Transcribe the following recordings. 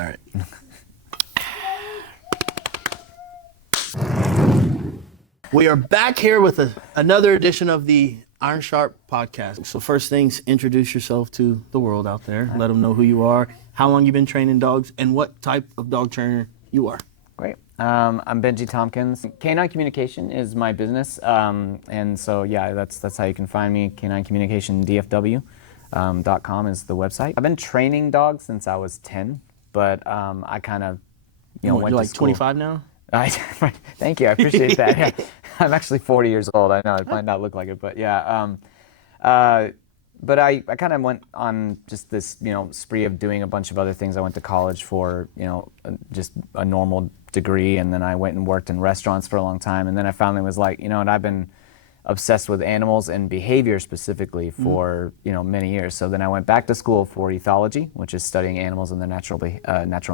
All right. We are back here with another edition of the Iron Sharp podcast. So first things, introduce yourself to the world out there. Let them know who you are, how long you've been training dogs, and what type of dog trainer you are. Great. I'm Benji Tompkins. Canine Communication is my business, and so yeah, that's how you can find me. Canine Communication DFW.com is the website. I've been training dogs since I was 10, but I kind of went you're to like school. 25 now? Thank you, I appreciate that. Yeah. I'm actually 40 years old. I know it might not look like it, but yeah. But I kind of went on just this spree of doing a bunch of other things. I went to college for just a normal degree, and then I went and worked in restaurants for a long time, and then I finally was like, and I've been obsessed with animals and behavior specifically for many years. So then I went back to school for ethology, which is studying animals in their natural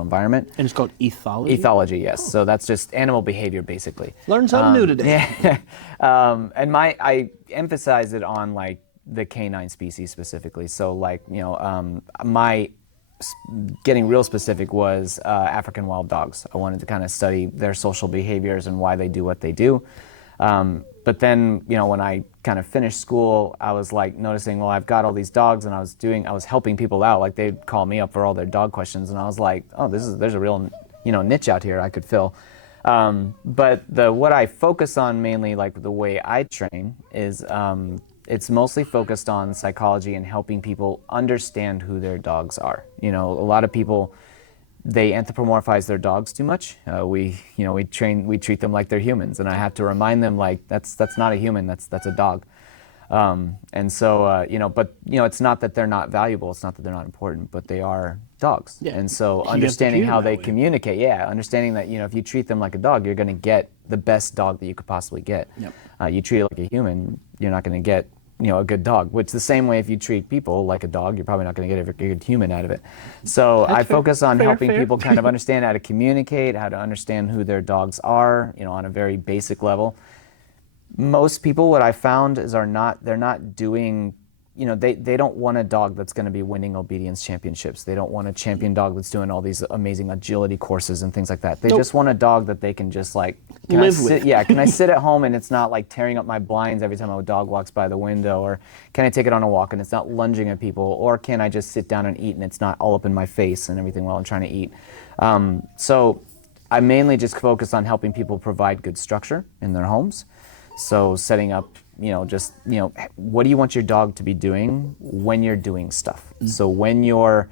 environment. And it's called ethology? Ethology, yes. So that's just animal behavior, basically. Learned something new today. Yeah. And I emphasize it on like the canine species specifically. So like my getting real specific was African wild dogs. I wanted to kind of study their social behaviors and why they do what they do. But then, when I kind of finished school, I was like noticing, well, I've got all these dogs, and I was helping people out. Like they'd call me up for all their dog questions, and I was like, oh, there's a real, niche out here I could fill. But what I focus on mainly, like the way I train, is it's mostly focused on psychology and helping people understand who their dogs are. A lot of people, they anthropomorphize their dogs too much. We treat them like they're humans, and I have to remind them like that's not a human, that's a dog. And so but it's not that they're not valuable, it's not that they're not important, but they are dogs. Yeah. And so understanding how they communicate, understanding that if you treat them like a dog, you're going to get the best dog that you could possibly get. Yep. You treat it like a human, you're not going to get a good dog, which the same way if you treat people like a dog, you're probably not going to get a good human out of it. So I focus on helping people kind of understand how to communicate, how to understand who their dogs are, on a very basic level. Most people, what I found is they're not doing, they don't want a dog that's going to be winning obedience championships. They don't want a champion dog that's doing all these amazing agility courses and things like that. They just want a dog that they can just like live with. Yeah, can I sit at home and it's not like tearing up my blinds every time a dog walks by the window, or can I take it on a walk and it's not lunging at people, or can I just sit down and eat and it's not all up in my face and everything while I'm trying to eat. So I mainly just focus on helping people provide good structure in their homes. So setting up, what do you want your dog to be doing when you're doing stuff? So when you're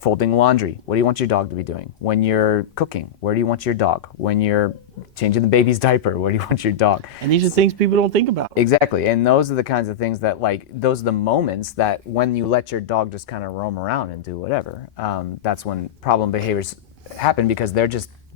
folding laundry, what do you want your dog to be doing? When you're cooking, where do you want your dog? When you're changing the baby's diaper, where do you want your dog? And these are things people don't think about. Exactly, and those are the kinds of things that those are the moments that when you let your dog just kind of roam around and do whatever, that's when problem behaviors happen, because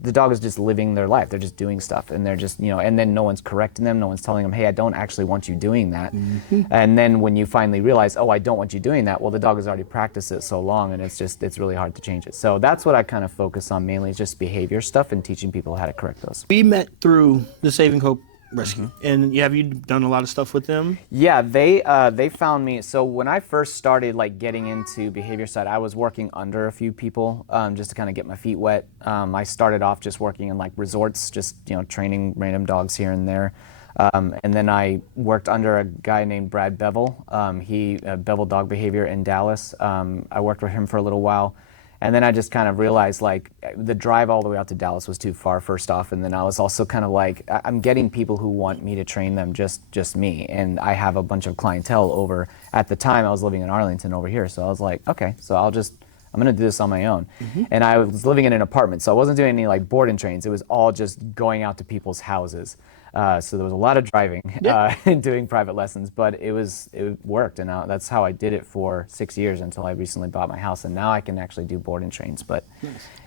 the dog is just living their life. They're just doing stuff, and they're just, and then no one's correcting them. No one's telling them, hey, I don't actually want you doing that. Mm-hmm. And then when you finally realize, oh, I don't want you doing that, well, the dog has already practiced it so long, and it's really hard to change it. So that's what I kind of focus on mainly, is just behavior stuff and teaching people how to correct those. We met through the Saving Hope Rescue, and have you done a lot of stuff with them? Yeah, they found me. So when I first started getting into behavior side, I was working under a few people just to kind of get my feet wet. I started off just working in resorts, just training random dogs here and there, and then I worked under a guy named Brad Bevel. He Bevel Dog Behavior in Dallas. I worked with him for a little while. And then I just kind of realized the drive all the way out to Dallas was too far, first off. And then I was also kind of I'm getting people who want me to train them, just me. And I have a bunch of clientele over, at the time I was living in Arlington over here. So I was like, okay, so I'm going to do this on my own. Mm-hmm. And I was living in an apartment, so I wasn't doing any board and trains. It was all just going out to people's houses. So there was a lot of driving and doing private lessons, but it worked, and that's how I did it for 6 years until I recently bought my house, and now I can actually do board and trains. But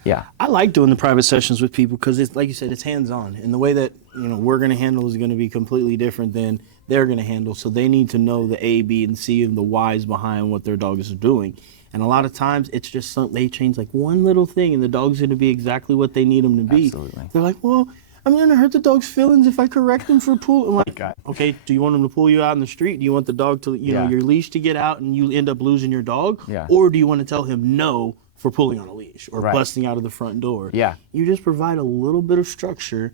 yeah, I like doing the private sessions with people because it's like you said, it's hands-on, and the way that we're going to handle is going to be completely different than they're going to handle. So they need to know the A, B, and C and the whys behind what their dog is doing. And a lot of times it's just they change one little thing, and the dog's going to be exactly what they need them to be. Absolutely. They're like, well, I'm going to hurt the dog's feelings if I correct him for pull. I'm like, okay, do you want him to pull you out in the street? Do you want the dog to, your leash to get out and you end up losing your dog? Yeah. Or do you want to tell him no for pulling on a leash or busting out of the front door. Yeah. You just provide a little bit of structure.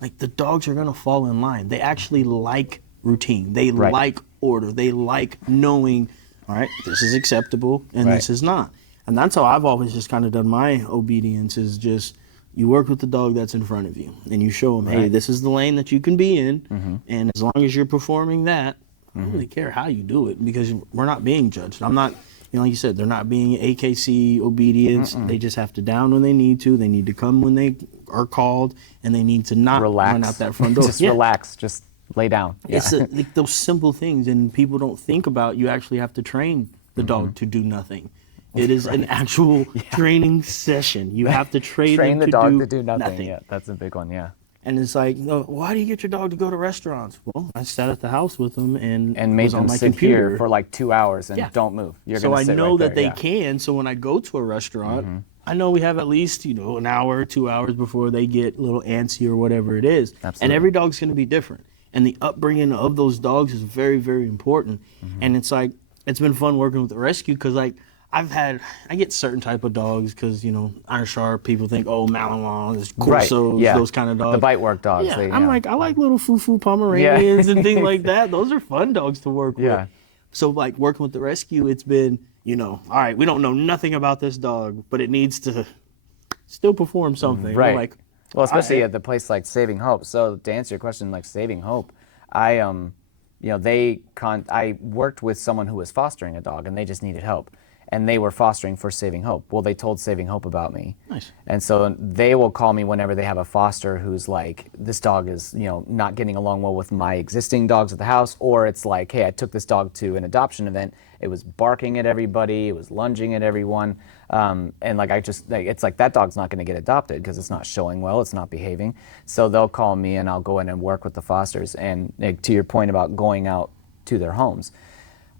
Like the dogs are gonna fall in line. They actually like routine. They like order. They like knowing, all right, this is acceptable and this is not. And that's how I've always just kind of done my obedience, is just you work with the dog that's in front of you and you show them, hey, this is the lane that you can be in. And as long as you're performing that, I don't really care how you do it, because we're not being judged. I'm not, like you said, they're not being AKC obedience. They just have to down when they need to. They need to come when they are called, and they need to not run out that front door. Just relax. Just lay down. It's like those simple things, and people don't think about. You actually have to train the dog to do nothing. It is an actual training session. You have to train the dog to do nothing. Yeah, that's a big one. Yeah. And it's like, no, why do you get your dog to go to restaurants? Well, I sat at the house with them and made was them on my sit computer here for like 2 hours and don't move. You're so gonna I sit know right that there, they can. So when I go to a restaurant, I know we have at least, an hour, 2 hours before they get a little antsy or whatever it is. Absolutely. And every dog's going to be different. And the upbringing of those dogs is very, very important. And it's like, it's been fun working with the rescue, because like I get certain type of dogs because, Iron Sharp, people think, oh, Malinois, Corsos, those kind of dogs. The bite work dogs. Yeah, I'm like, I like little foo-foo Pomeranians and things like that. Those are fun dogs to work with. So like working with the rescue, it's been, all right, we don't know nothing about this dog, but it needs to still perform something. Right. Like, well, especially at the place like Saving Hope. So to answer your question, like Saving Hope, I worked with someone who was fostering a dog, and they just needed help. And they were fostering for Saving Hope. Well, they told Saving Hope about me. Nice. And so they will call me whenever they have a foster who's like, this dog is, not getting along well with my existing dogs at the house, or it's like, hey, I took this dog to an adoption event. It was barking at everybody. It was lunging at everyone. And like, it's like that dog's not going to get adopted because it's not showing well. It's not behaving. So they'll call me and I'll go in and work with the fosters. And to your point about going out to their homes,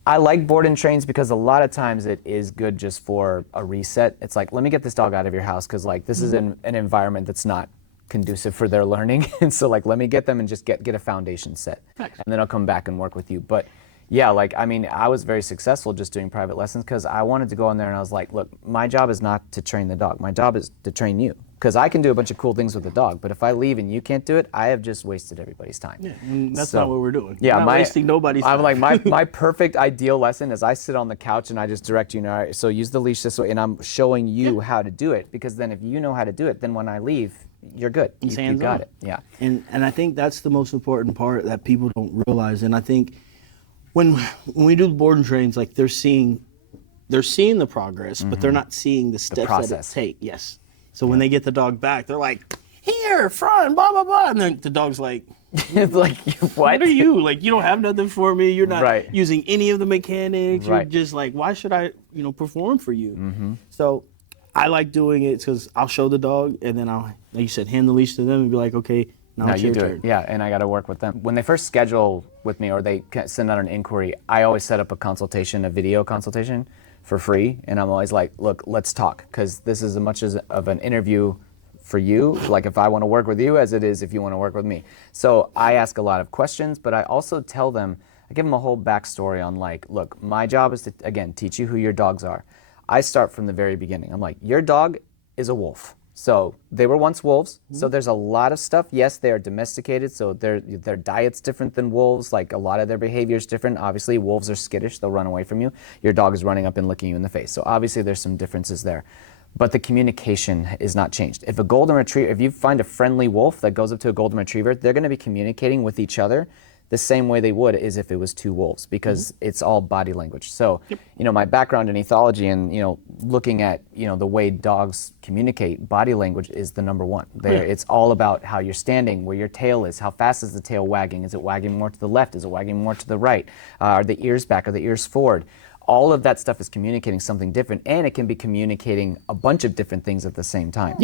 I like board and trains because a lot of times it is good just for a reset. It's like, let me get this dog out of your house because like this is an environment that's not conducive for their learning. And so like, let me get them and just get a foundation set. Nice. And then I'll come back and work with you. But yeah, like, I mean, I was very successful just doing private lessons because I wanted to go in there and I was like, look, my job is not to train the dog. My job is to train you. Because I can do a bunch of cool things with the dog, but if I leave and you can't do it, I have just wasted everybody's time. Yeah, and that's not what we're doing. Yeah, we're not wasting nobody's time. I'm like, my perfect ideal lesson is I sit on the couch and I just direct you, all right, so use the leash this way, and I'm showing you how to do it, because then if you know how to do it, then when I leave, you're good. You got it. Yeah. And I think that's the most important part that people don't realize. And I think when we do board and trains, like they're seeing the progress, but they're not seeing the steps that it take. Yes. So when they get the dog back, they're like, here, front, blah, blah, blah. And then the dog's like, it's like, what are you? Like, you don't have nothing for me. You're not using any of the mechanics. You're just like, why should I, perform for you? So I like doing it because I'll show the dog and then I'll, like you said, hand the leash to them and be like, okay, now it's your turn. Yeah, and I got to work with them. When they first schedule with me or they send out an inquiry, I always set up a video consultation for free, and I'm always like, look, let's talk, because this is as much of an interview for you, like if I want to work with you, as it is if you want to work with me. So I ask a lot of questions, but I also tell them, I give them a whole backstory on like, look, my job is to, again, teach you who your dogs are. I start from the very beginning. I'm like, your dog is a wolf. So they were once wolves. So there's a lot of stuff. Yes, they are domesticated. So their diet's different than wolves. Like a lot of their behavior is different. Obviously, wolves are skittish. They'll run away from you. Your dog is running up and licking you in the face. So obviously, there's some differences there. But the communication is not changed. If you find a friendly wolf that goes up to a golden retriever, they're going to be communicating with each other the same way they would as if it was two wolves, because it's all body language. So, my background in ethology and, looking at, the way dogs communicate, body language is the number one. It's all about how you're standing, where your tail is, how fast is the tail wagging? Is it wagging more to the left? Is it wagging more to the right? Are the ears back? Are the ears forward? All of that stuff is communicating something different, and it can be communicating a bunch of different things at the same time.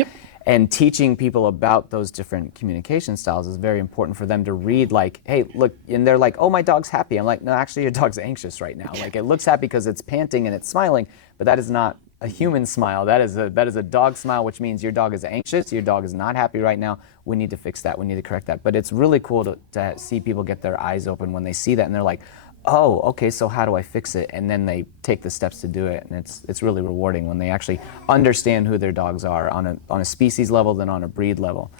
And teaching people about those different communication styles is very important for them to read, like, hey, look, and they're like, oh, my dog's happy. I'm like, no, actually, your dog's anxious right now. Like, it looks happy because it's panting and it's smiling, but that is not a human smile. That is a dog smile, which means your dog is anxious, your dog is not happy right now. We need to fix that. We need to correct that. But it's really cool to see people get their eyes open when they see that, and they're like, oh, okay, so how do I fix it? And then they take the steps to do it, and it's really rewarding when they actually understand who their dogs are on a species level, then on a breed level.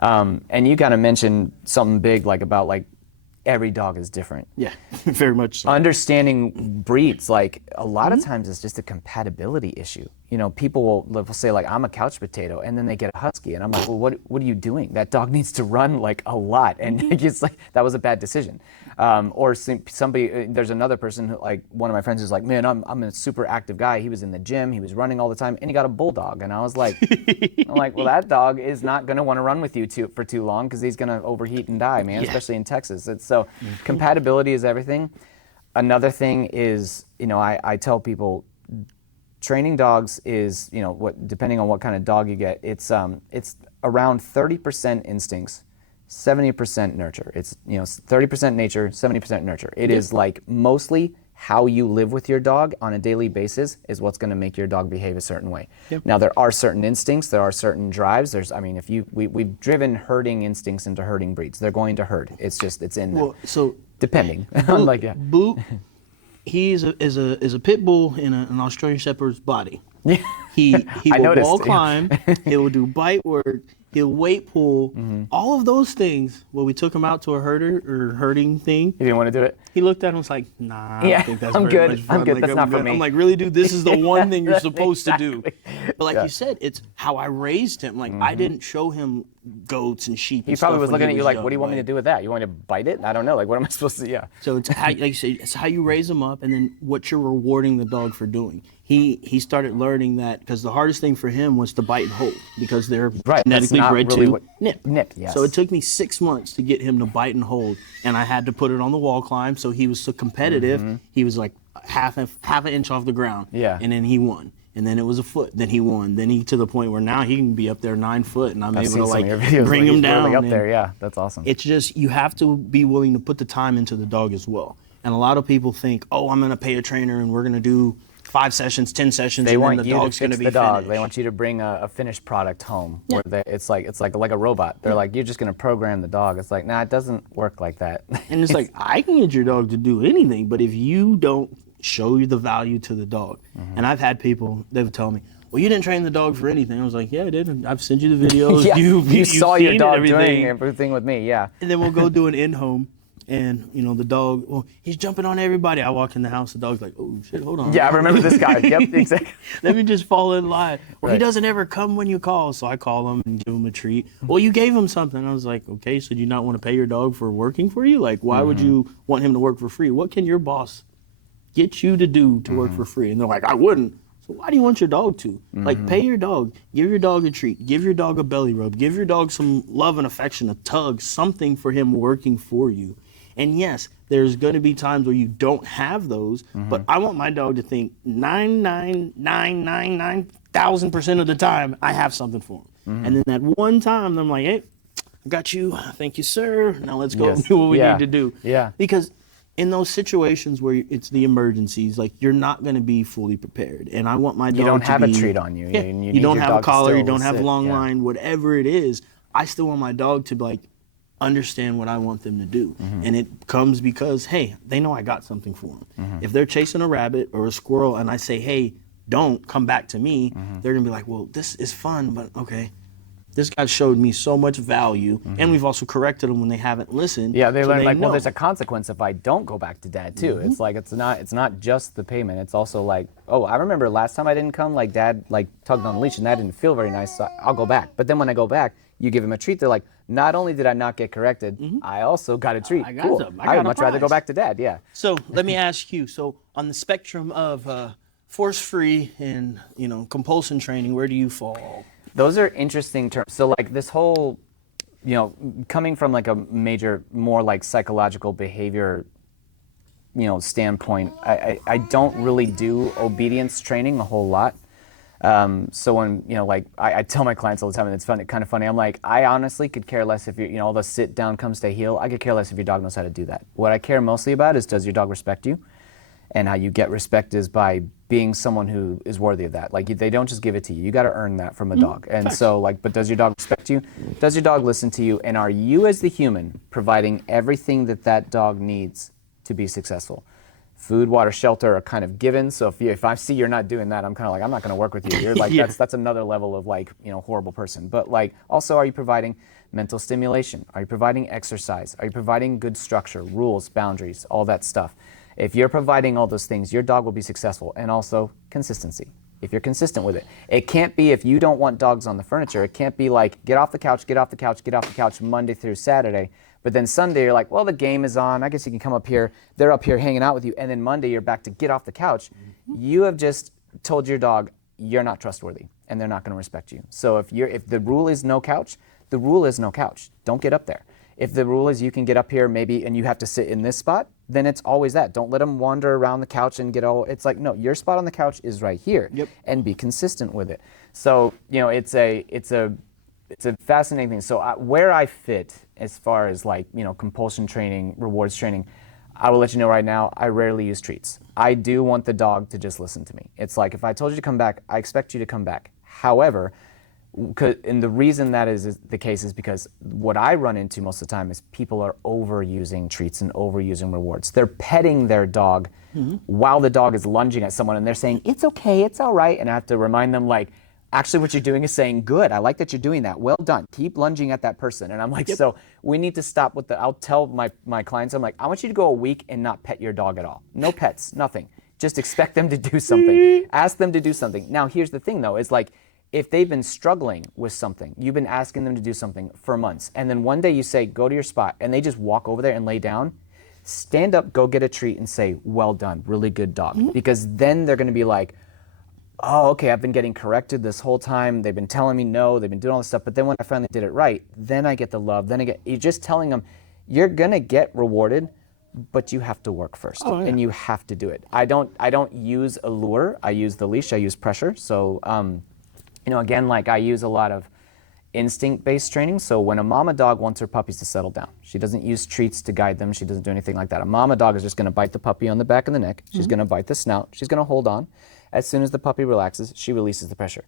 And you kind of mentioned something big, like about like every dog is different. Yeah, very much so. Understanding breeds, like a lot of times it's just a compatibility issue. You know, people will say like, I'm a couch potato, and then they get a husky, and I'm like, well, what are you doing? That dog needs to run like a lot, and it's like that was a bad decision. Or somebody, there's another person who, like one of my friends, is like, man, I'm a super active guy. He was in the gym, he was running all the time, and he got a bulldog, and I was like, well, that dog is not going to want to run with you for too long because he's going to overheat and die, man. Especially in Texas. So compatibility is everything. Another thing is, you know, I tell people, training dogs is, you know, depending on what kind of dog you get, it's around 30% instincts, 70% nurture. It's, you know, 30% nature, 70% nurture. It is like mostly how you live with your dog on a daily basis is what's going to make your dog behave a certain way. Now, there are certain instincts, there are certain drives. We've driven herding instincts into herding breeds. They're going to herd. It's in them. Well, so depending. Boot, he is a pit bull in an Australian Shepherd's body. He will wall climb. He will do bite work. He'll weight pull. All of those things. Well, we took him out to a herding thing. He didn't want to do it. He looked at him and was like, nah, I don't think that's I'm very good. much fun. I'm good. That's not for me. I'm like, really, dude? This is the one thing you're supposed to do. Exactly. But like you said, it's how I raised him. Like I didn't show him goats and sheep. He probably was looking at you like, what do you want me to do with that? You want me to bite it? I don't know. Like, what am I supposed to? Yeah. So it's how, like you say, it's how you raise them up, and then what you're rewarding the dog for doing. He started learning that because the hardest thing for him was to bite and hold because they're genetically bred to nip. Nip, yes. So it took me 6 months to get him to bite and hold, and I had to put it on the wall climb. So he was so competitive. He was like half an inch off the ground. Yeah. And then he won. And then it was a foot. Then he won. Then he to the point where now he can be up there 9 foot, and I'm able to like bring him down. Really up there, yeah, that's awesome. It's just you have to be willing to put the time into the dog as well. And a lot of people think, oh, I'm going to pay a trainer and we're going to do 5 sessions, 10 sessions, they and want then the you dog's to going to fix be the dog. finished. They want you to bring a finished product home. Where it's like a robot. They're like, you're just going to program the dog. It's like, nah, it doesn't work like that. And it's like, I can get your dog to do anything, but if you don't show you the value to the dog, and I've had people, they've told me, well, you didn't train the dog for anything. I was like, yeah, I did. I've sent you the videos. You saw your dog doing everything. everything with me, yeah. And then we'll go do an in-home. And, you know, the dog, well, he's jumping on everybody. I walk in the house, the dog's like, oh, shit, hold on. Yeah, I remember this guy. Yep, exactly. Let me just fall in line. Well, Right. he doesn't ever come when you call, so I call him and give him a treat. Well, you gave him something. I was like, okay, so do you not want to pay your dog for working for you? Like, why would you want him to work for free? What can your boss get you to do to work for free? And they're like, I wouldn't. So why do you want your dog to? Like, pay your dog. Give your dog a treat. Give your dog a belly rub. Give your dog some love and affection, a tug, something for him working for you. And yes, there's going to be times where you don't have those, but I want my dog to think 99,999,000% of the time I have something for him. And then that one time I'm like, hey, I got you. Thank you, sir. Now let's go and do what we need to do. Yeah. Because in those situations where it's the emergencies, like you're not going to be fully prepared. And I want my dog to be... You don't have a treat on you. Yeah, you you don't have a collar, you don't have sit. long line, whatever it is. I still want my dog to like understand what I want them to do. And it comes because, hey, they know I got something for them. If they're chasing a rabbit or a squirrel and I say, hey, don't come back to me, they're gonna be like, well, this is fun, but okay. This guy showed me so much value, and we've also corrected them when they haven't listened. Yeah, they so learn like, know. well, there's a consequence if I don't go back to dad too. It's like it's not just the payment. It's also like, oh, I remember last time I didn't come, like dad like tugged on the leash and that didn't feel very nice, so I'll go back. But then when I go back, you give him a treat. They're like, not only did I not get corrected, I also got a treat. I got cool. something. I I got would a much rather go prize. back to dad. Yeah. So let me ask you. So on the spectrum of force-free and compulsion training, where do you fall? Those are interesting terms. So like this whole, coming from like a major, more like psychological behavior, standpoint, I don't really do obedience training a whole lot. So when, I tell my clients all the time, and it's kind of funny. I'm like, I honestly could care less if all the sit down, come stay heel. I could care less if your dog knows how to do that. What I care mostly about is, does your dog respect you? And how you get respect is by being someone who is worthy of that. Like, they don't just give it to you. You got to earn that from a dog. And Facts. so, but does your dog respect you? Does your dog listen to you? And are you, as the human, providing everything that dog needs to be successful. Food, water, shelter are kind of given. So if I see you're not doing that, I'm kind of like, I'm not going to work with you. You're like, that's another level of like, horrible person. But like, also, are you providing mental stimulation? Are you providing exercise? Are you providing good structure, rules, boundaries, all that stuff? If you're providing all those things, your dog will be successful. And also consistency. If you're consistent with it. It can't be, if you don't want dogs on the furniture, it can't be like, get off the couch, get off the couch, get off the couch Monday through Saturday. But then Sunday, you're like, well, the game is on. I guess you can come up here. They're up here hanging out with you. And then Monday, you're back to get off the couch. You have just told your dog, you're not trustworthy, and they're not going to respect you. So if the rule is no couch, the rule is no couch. Don't get up there. If the rule is you can get up here maybe and you have to sit in this spot, then it's always that. Don't let them wander around the couch and get all, it's like, no, your spot on the couch is right here. And be consistent with it. So, it's a fascinating thing. So where I fit as far as like, compulsion training, rewards training, I will let you know right now, I rarely use treats. I do want the dog to just listen to me. It's like, if I told you to come back, I expect you to come back. However, and the reason that is the case is because what I run into most of the time is people are overusing treats and overusing rewards. They're petting their dog while the dog is lunging at someone and they're saying, it's okay, it's all right. And I have to remind them like, actually what you're doing is saying, good, I like that you're doing that. Well done. Keep lunging at that person. And I'm like, so we need to stop with I'll tell my clients, I'm like, I want you to go a week and not pet your dog at all. No pets, nothing. Just expect them to do something. Ask them to do something. Now, here's the thing though, is like, if they've been struggling with something, you've been asking them to do something for months, and then one day you say, go to your spot, and they just walk over there and lay down, stand up, go get a treat, and say, well done, really good dog. Because then they're gonna be like, oh, okay, I've been getting corrected this whole time. They've been telling me no, they've been doing all this stuff, but then when I finally did it right, then I get the love, you're just telling them, you're gonna get rewarded, but you have to work first, and you have to do it. I don't use a lure, I use the leash, I use pressure, so, again, like I use a lot of instinct-based training. So when a mama dog wants her puppies to settle down, she doesn't use treats to guide them. She doesn't do anything like that. A mama dog is just going to bite the puppy on the back of the neck. She's going to bite the snout. She's going to hold on. As soon as the puppy relaxes, she releases the pressure.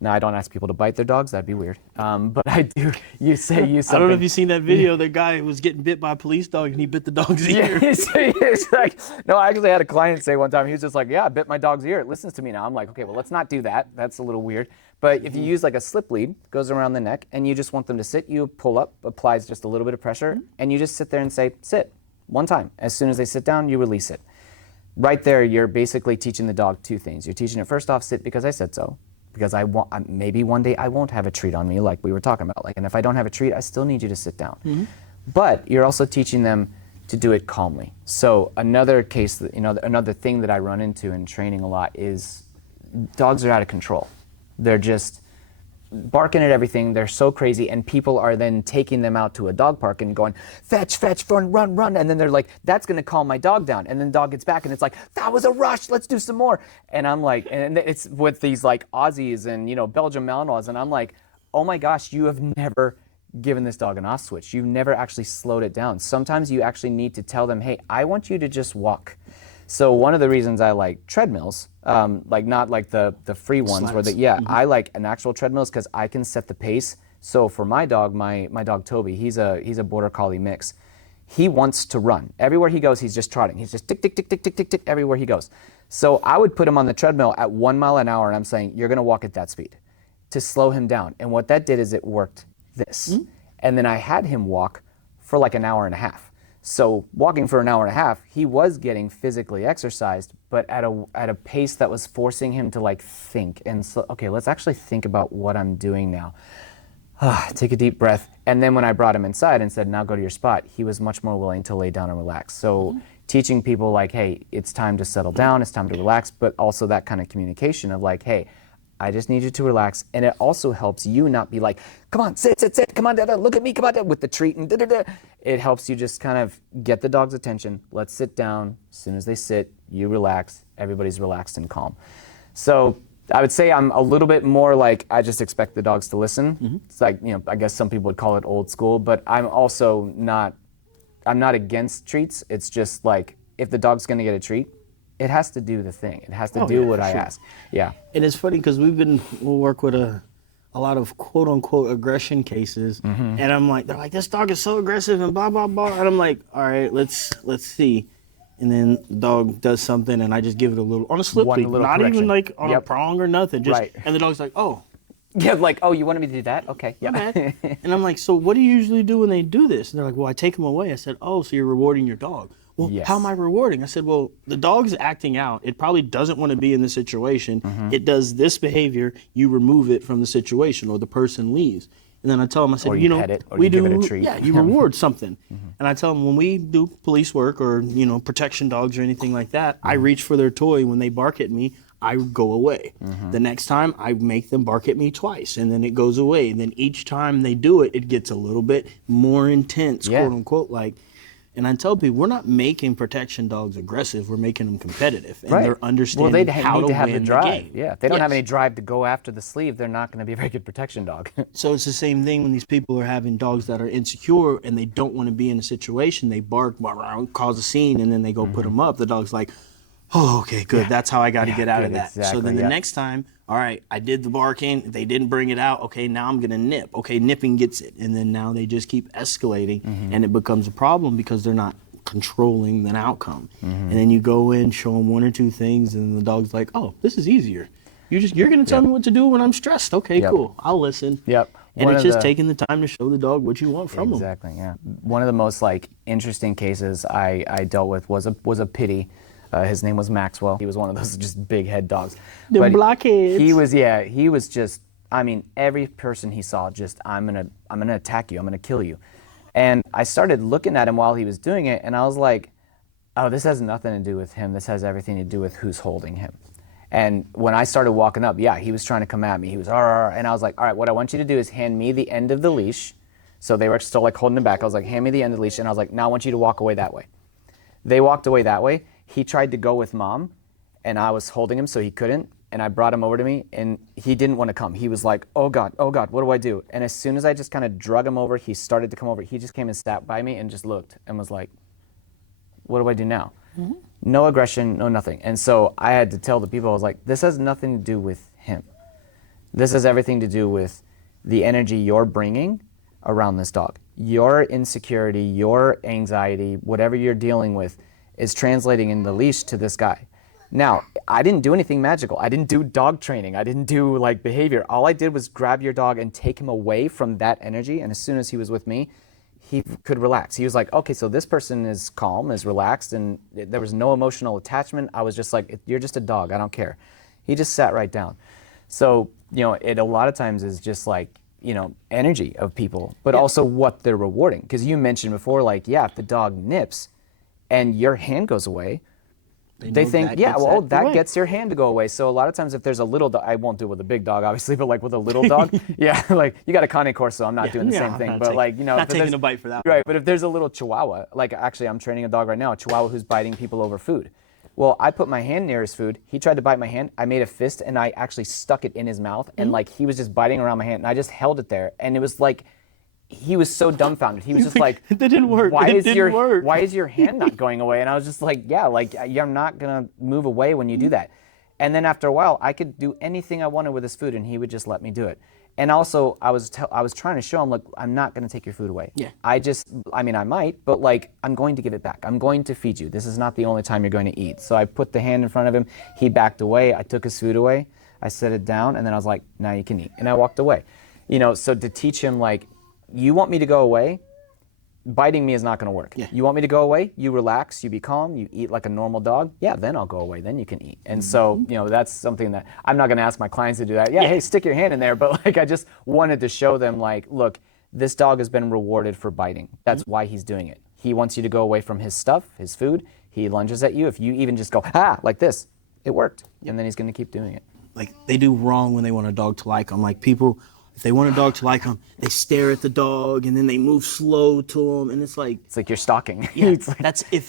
Now, I don't ask people to bite their dogs. That'd be weird. But I do. Use something. I don't know if you've seen that video. The guy was getting bit by a police dog and he bit the dog's ear. It's like, no, I actually had a client say one time, he was just like, yeah, I bit my dog's ear. It listens to me now. I'm like, okay, well, let's not do that. That's a little weird. But if you use like a slip lead, goes around the neck, and you just want them to sit, you pull up, applies just a little bit of pressure, and you just sit there and say, sit, one time. As soon as they sit down, you release it. Right there, you're basically teaching the dog two things. You're teaching it, first off, sit because I said so. Because maybe one day I won't have a treat on me like we were talking about. And if I don't have a treat, I still need you to sit down. But you're also teaching them to do it calmly. So another case, another thing that I run into in training a lot is dogs are out of control. They're just barking at everything. They're so crazy, and people are then taking them out to a dog park and going, fetch, fetch, run, run, run. And then they're like, that's going to calm my dog down. And then the dog gets back and it's like, that was a rush. Let's do some more. And I'm like, and it's with these like Aussies and, Belgian Malinois. And I'm like, oh my gosh, you have never given this dog an off switch. You've never actually slowed it down. Sometimes you actually need to tell them, hey, I want you to just walk. So one of the reasons I like treadmills, like not like the free ones where I like an actual treadmills because I can set the pace. So for my dog, my dog Toby, he's a border collie mix. He wants to run. Everywhere he goes, he's just trotting. He's just tick, tick, tick, tick, tick, tick, tick, everywhere he goes. So I would put him on the treadmill at 1 mile an hour and I'm saying, you're gonna walk at that speed to slow him down. And what that did is it worked this. And then I had him walk for like an hour and a half. So walking for an hour and a half, he was getting physically exercised, but at a pace that was forcing him to like think and so, okay, let's actually think about what I'm doing now. Take a deep breath. And then when I brought him inside and said, now go to your spot, he was much more willing to lay down and relax. So teaching people like, hey, it's time to settle down, it's time to relax, but also that kind of communication of like, hey, I just need you to relax. And it also helps you not be like, come on, sit, sit, sit, come on, da-da, look at me, come on, da-da, with the treat and da-da-da. It helps you just kind of get the dog's attention. Let's sit down. As soon as they sit, you relax. Everybody's relaxed and calm. So I would say I'm a little bit more like, I just expect the dogs to listen. It's like, I guess some people would call it old school, but I'm also not against treats. It's just like, if the dog's gonna get a treat, it has to do the thing. It has to do what I ask. Yeah. And it's funny because we'll work with a lot of quote unquote aggression cases, and I'm like, they're like, this dog is so aggressive and blah blah blah, and I'm like, all right, let's see. and then the dog does something, and I just give it a little on a slip One lead, little not correction. even like on a prong or nothing. Just Right. and the dog's like, oh. Yeah, like, oh, you wanted me to do that? Okay, yeah. Okay. And I'm like, so what do you usually do when they do this? And they're like, well, I take them away. I said, oh, so you're rewarding your dog. Well, Yes. how am I rewarding? I said, well, the dog's acting out. It probably doesn't want to be in the situation. It does this behavior. You remove it from the situation, or the person leaves. And then I tell them, I said, Or you pet it, or we you do, give it a treat. yeah, you reward something. And I tell them when we do police work or, protection dogs or anything like that, I reach for their toy. When they bark at me, I go away. The next time I make them bark at me twice, and then it goes away. And then each time they do it, it gets a little bit more intense, Yeah. quote unquote, like. And I tell people, we're not making protection dogs aggressive. We're making them competitive, and they're understanding well, they how need to to have the win drive. the game. Yeah, if they don't have Yes. any drive to go after the sleeve, they're not going to be a very good protection dog. So it's the same thing when these people are having dogs that are insecure and they don't want to be in a situation. They bark, cause a scene, and then they go put them up. The dog's like, oh, okay, good. That's how I got to get out of good, that. So exactly, then the yeah. next time, all right, I did the barking. They didn't bring it out. Okay, now I'm going to nip. Okay, nipping gets it. And then now they just keep escalating, and it becomes a problem because they're not controlling the outcome. And then you go in, show them one or two things, and the dog's like, oh, this is easier. You're going to tell me what to do when I'm stressed. Okay, Yep. cool. I'll listen. Yep. And One it's of just the- taking the time to show the dog what you want from them. Exactly. Yeah. One of the most interesting cases I dealt with was a pity. His name was Maxwell. He was one of those just big head dogs. The But blockheads. He was just. I mean, every person he saw, just I'm gonna attack you. I'm gonna kill you. And I started looking at him while he was doing it, and I was like, oh, this has nothing to do with him. This has everything to do with who's holding him. And when I started walking up, yeah, he was trying to come at me. He was, "Arr," and I was like, all right, what I want you to do is hand me the end of the leash. So they were still holding him back. I was like, hand me the end of the leash. And I was like, now I want you to walk away that way. They walked away that way. He tried to go with mom, and I was holding him so he couldn't. And I brought him over to me, and he didn't want to come. He was like, oh God, what do I do? And as soon as I just kind of drug him over, he started to come over. He just came and sat by me and just looked and was like, what do I do now? No aggression, no nothing. And so I had to tell the people, I was like, this has nothing to do with him. This has everything to do with the energy you're bringing around this dog. Your insecurity, your anxiety, whatever you're dealing with is translating in the leash to this guy. Now, I didn't do anything magical. I didn't do dog training. I didn't do behavior. All I did was grab your dog and take him away from that energy. And as soon as he was with me, he could relax. He was like, okay, so this person is calm, is relaxed, and there was no emotional attachment. I was just like, you're just a dog. I don't care. He just sat right down. So, it a lot of times is just energy of people, but also what they're rewarding. Because you mentioned before, if the dog nips and your hand goes away, they think, that gets your hand to go away. So a lot of times if there's a little dog, I won't do it with a big dog, obviously, but with a little dog, you got a Canine Corso, I'm not doing the same thing. But not taking a bite for that. Right, but if there's a little Chihuahua, actually I'm training a dog right now, a Chihuahua who's biting people over food. Well, I put my hand near his food. He tried to bite my hand. I made a fist and I actually stuck it in his mouth, and he was just biting around my hand, and I just held it there, and it was he was so dumbfounded. He was just like, it didn't work. Why It didn't work. Why is your hand not going away? And I was just like, you're not gonna move away when you do that. And then after a while, I could do anything I wanted with his food, and he would just let me do it. And also, I was trying to show him, look, I'm not gonna take your food away. Yeah. I might, but I'm going to give it back. I'm going to feed you. This is not the only time you're going to eat. So I put the hand in front of him. He backed away. I took his food away. I set it down, and then I was like, now you can eat. And I walked away. So to teach him, you want me to go away, biting me is not going to work. Yeah. You want me to go away, you relax, you be calm, you eat like a normal dog, then I'll go away, then you can eat. And so, that's something that I'm not going to ask my clients to do that. Hey, stick your hand in there. But I just wanted to show them look, this dog has been rewarded for biting. That's why he's doing it. He wants you to go away from his stuff, his food. He lunges at you. If you even just go, like this, it worked. And then he's going to keep doing it. They do wrong when they want a dog to like them. People, if they want a dog to like them, they stare at the dog and then they move slow to them, and it's like you're stalking. Yeah, that's if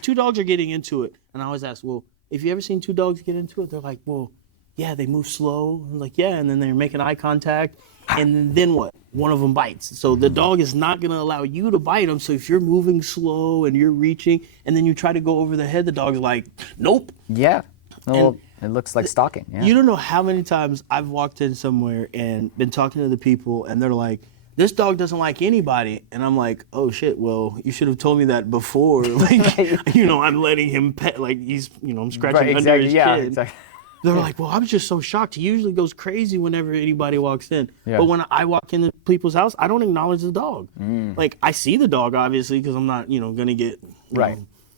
two dogs are getting into it, and I always ask, well, if you ever seen two dogs get into it, they're like, well, yeah, they move slow. I'm like, yeah, and then they're making eye contact, and then what? One of them bites. So the dog is not going to allow you to bite them. So if you're moving slow and you're reaching, and then you try to go over the head, the dog's like, nope. Yeah. Well, it looks like stalking. Yeah. You don't know how many times I've walked in somewhere and been talking to the people, and they're like, this dog doesn't like anybody. And I'm like, oh shit, well, you should have told me that before. Like, I'm letting him pet, like he's, I'm scratching under his chin. Exactly. They're like, well, I was just so shocked. He usually goes crazy whenever anybody walks in. Yeah. But when I walk into people's house, I don't acknowledge the dog. Like, I see the dog, obviously, because I'm not, going to get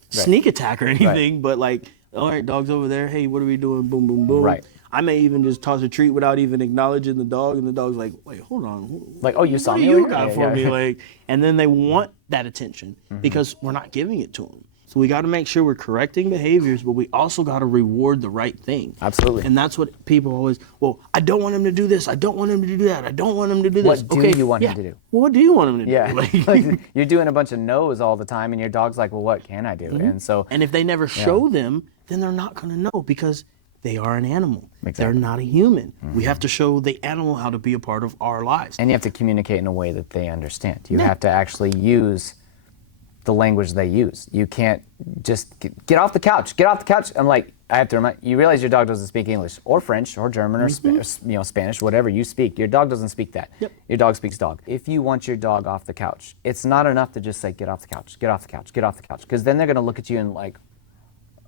sneak attack or anything. Right. But, like, all right, dog's over there. Hey, what are we doing? Boom, boom, boom. Right. I may even just toss a treat without even acknowledging the dog. And the dog's like, wait, hold on. Like, oh, you saw me? What do you got for me? Like, and then they want that attention because we're not giving it to them. So we got to make sure we're correcting behaviors, but we also got to reward the right thing. Absolutely. And that's what people always, well, I don't want him to do this. I don't want him to do that. I don't want him to do this. What do you want him to do? Well, what do you want him to do? Yeah. Like, you're doing a bunch of no's all the time, and your dog's like, well, what can I do? And if they never show them, then they're not going to know because they are an animal. Exactly. They're not a human. We have to show the animal how to be a part of our lives. And you have to communicate in a way that they understand. You have to actually use the language they use. You can't just get off the couch. Get off the couch. I'm like, I have to remind you, realize your dog doesn't speak English or French or German or Spanish, whatever you speak. Your dog doesn't speak that. Yep. Your dog speaks dog. If you want your dog off the couch, it's not enough to just say, get off the couch, get off the couch, get off the couch. Because then they're going to look at you and like,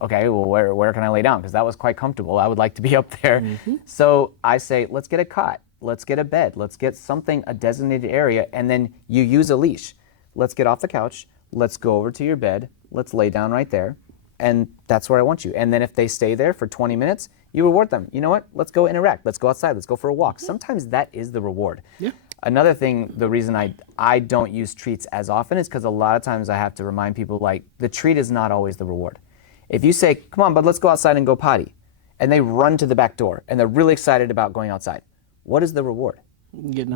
okay, well, where can I lay down? Because that was quite comfortable. I would like to be up there. So I say, let's get a cot. Let's get a bed. Let's get something, a designated area. And then you use a leash. Let's get off the couch. Let's go over to your bed. Let's lay down right there. And that's where I want you. And then if they stay there for 20 minutes, you reward them. You know what? Let's go interact. Let's go outside. Let's go for a walk. Sometimes that is the reward. Yeah. Another thing, the reason I don't use treats as often is because a lot of times I have to remind people, like, the treat is not always the reward. If you say, come on, bud, let's go outside and go potty, and they run to the back door, and they're really excited about going outside, what is the reward?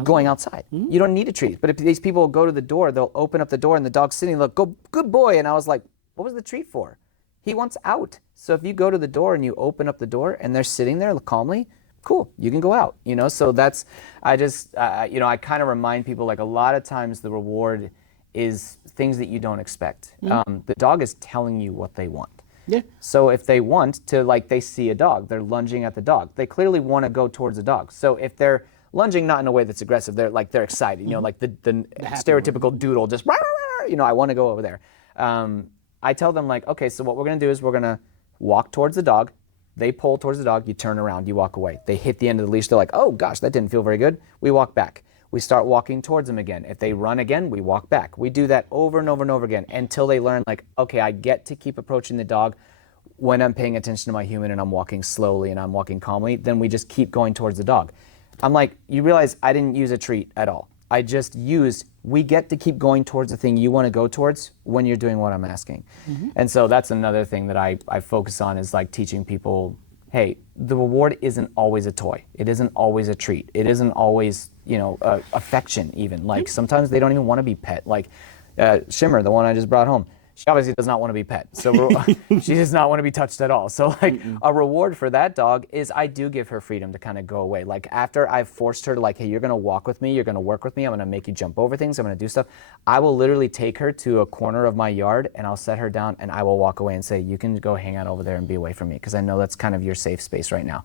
Going outside. You don't need a treat. But if these people go to the door, they'll open up the door and the dog's sitting, look, go, good boy. And I was like, what was the treat for? He wants out. So if you go to the door and you open up the door and they're sitting there calmly, cool, you can go out. So that's, I kind of remind people, like, a lot of times the reward is things that you don't expect. The dog is telling you what they want. Yeah. So if they want to, like, they see a dog, they're lunging at the dog. They clearly want to go towards the dog. So if they're lunging not in a way that's aggressive, they're excited, like the stereotypical doodle, just, I want to go over there. I tell them, like, okay, so what we're going to do is we're going to walk towards the dog. They pull towards the dog, you turn around, you walk away. They hit the end of the leash, they're like, oh gosh, that didn't feel very good. We walk back. We start walking towards them again. If they run again, we walk back. We do that over and over and over again until they learn, like, okay, I get to keep approaching the dog when I'm paying attention to my human and I'm walking slowly and I'm walking calmly. Then we just keep going towards the dog. I'm like, you realize I didn't use a treat at all. I just used, we get to keep going towards the thing you want to go towards when you're doing what I'm asking. And so that's another thing that I focus on, is like teaching people, hey, the reward isn't always a toy. It isn't always a treat. It isn't always, affection even. Like, sometimes they don't even want to be pet. Like Shimmer, the one I just brought home, she obviously does not want to be pet. So she does not want to be touched at all. So, like, a reward for that dog is I do give her freedom to kind of go away. Like, after I've forced her to, like, hey, you're going to walk with me, you're going to work with me, I'm going to make you jump over things, I'm going to do stuff, I will literally take her to a corner of my yard and I'll set her down and I will walk away and say, you can go hang out over there and be away from me, because I know that's kind of your safe space right now.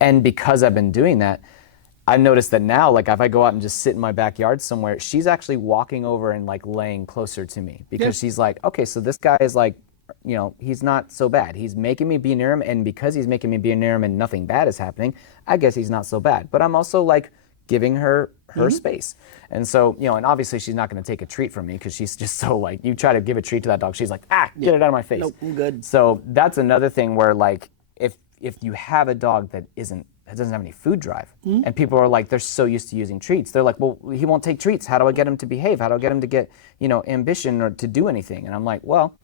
And because I've been doing that, I've noticed that now, like, if I go out and just sit in my backyard somewhere, she's actually walking over and, like, laying closer to me, because she's like, okay, so this guy is, like, he's not so bad. He's making me be near him, and because he's making me be near him and nothing bad is happening, I guess he's not so bad. But I'm also, like, giving her space. And so, and obviously she's not going to take a treat from me, because she's just so, like, you try to give a treat to that dog, she's like, get it out of my face. Nope, I'm good. So that's another thing where, like, if you have a dog that doesn't have any food drive, and people are like, they're so used to using treats, they're like, well, he won't take treats, how do I get him to behave, how do I get him to get ambition or to do anything? And I'm like, well,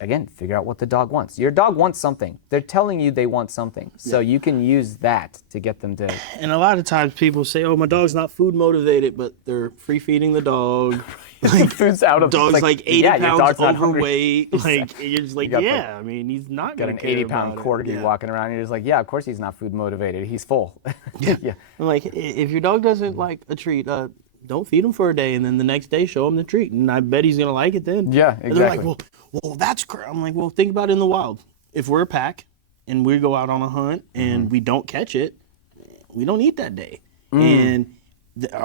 again, figure out what the dog wants. Your dog wants something. They're telling you they want something, so you can use that to get them to. And a lot of times people say, oh, my dog's not food motivated, but they're free feeding the dog. Like, food's out of dog's like 80 pounds overweight. Exactly. Like, you're just like, I mean, he's not got gonna an 80-pound corgi walking around. You're just like, yeah, of course he's not food motivated. He's full. Yeah. I'm like, if your dog doesn't like a treat, don't feed him for a day, and then the next day show him the treat, and I bet he's gonna like it then. Yeah, exactly. And they're like, well, that's crap. I'm like, well, think about it in the wild. If we're a pack and we go out on a hunt and we don't catch it, we don't eat that day. And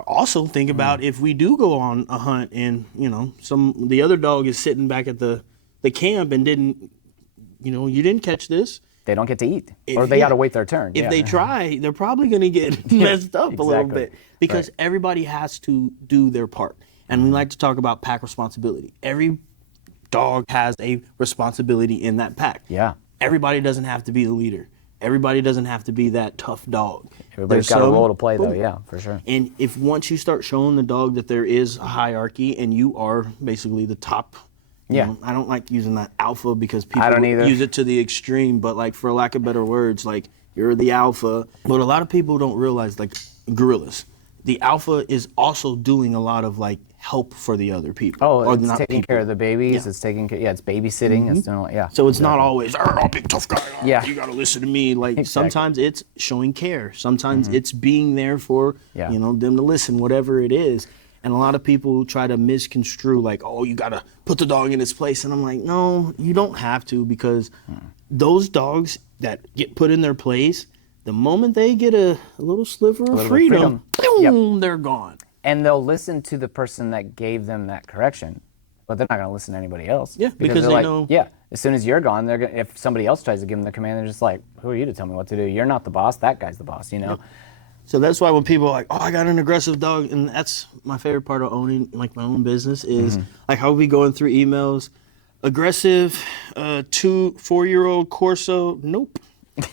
Also think about if we do go on a hunt and the other dog is sitting back at the camp and you didn't catch this. They don't get to eat, or they got to wait their turn. If they try, they're probably going to get messed up a little bit because everybody has to do their part. And we like to talk about pack responsibility. Every dog has a responsibility in that pack. Yeah. Everybody doesn't have to be the leader. Everybody doesn't have to be that tough dog. Everybody's got a role to play, though. Yeah, for sure. And if once you start showing the dog that there is a hierarchy and you are basically the top. I don't like using that alpha because people use it to the extreme, but like for lack of better words, like you're the alpha. But a lot of people don't realize, like gorillas, the alpha is also doing a lot of like help for the other people. Oh, it's taking care of the babies. It's taking care. Yeah, it's babysitting. It's doing. So it's not always I'm a big tough guy. Yeah, you gotta listen to me. Like sometimes it's showing care. Sometimes it's being there for them to listen, whatever it is. And a lot of people try to misconstrue, like, oh, you gotta put the dog in its place. And I'm like, no, you don't have to, because those dogs that get put in their place, the moment they get a little sliver of freedom, boom, they're gone. And they'll listen to the person that gave them that correction, but they're not gonna listen to anybody else. Yeah, because they know. Yeah, as soon as you're gone, they're gonna. If somebody else tries to give them the command, they're just like, who are you to tell me what to do? You're not the boss. That guy's the boss. Yeah. So that's why when people are like, oh, I got an aggressive dog, and that's my favorite part of owning like my own business is like how we going through emails, aggressive, 4-year-old Corso, nope.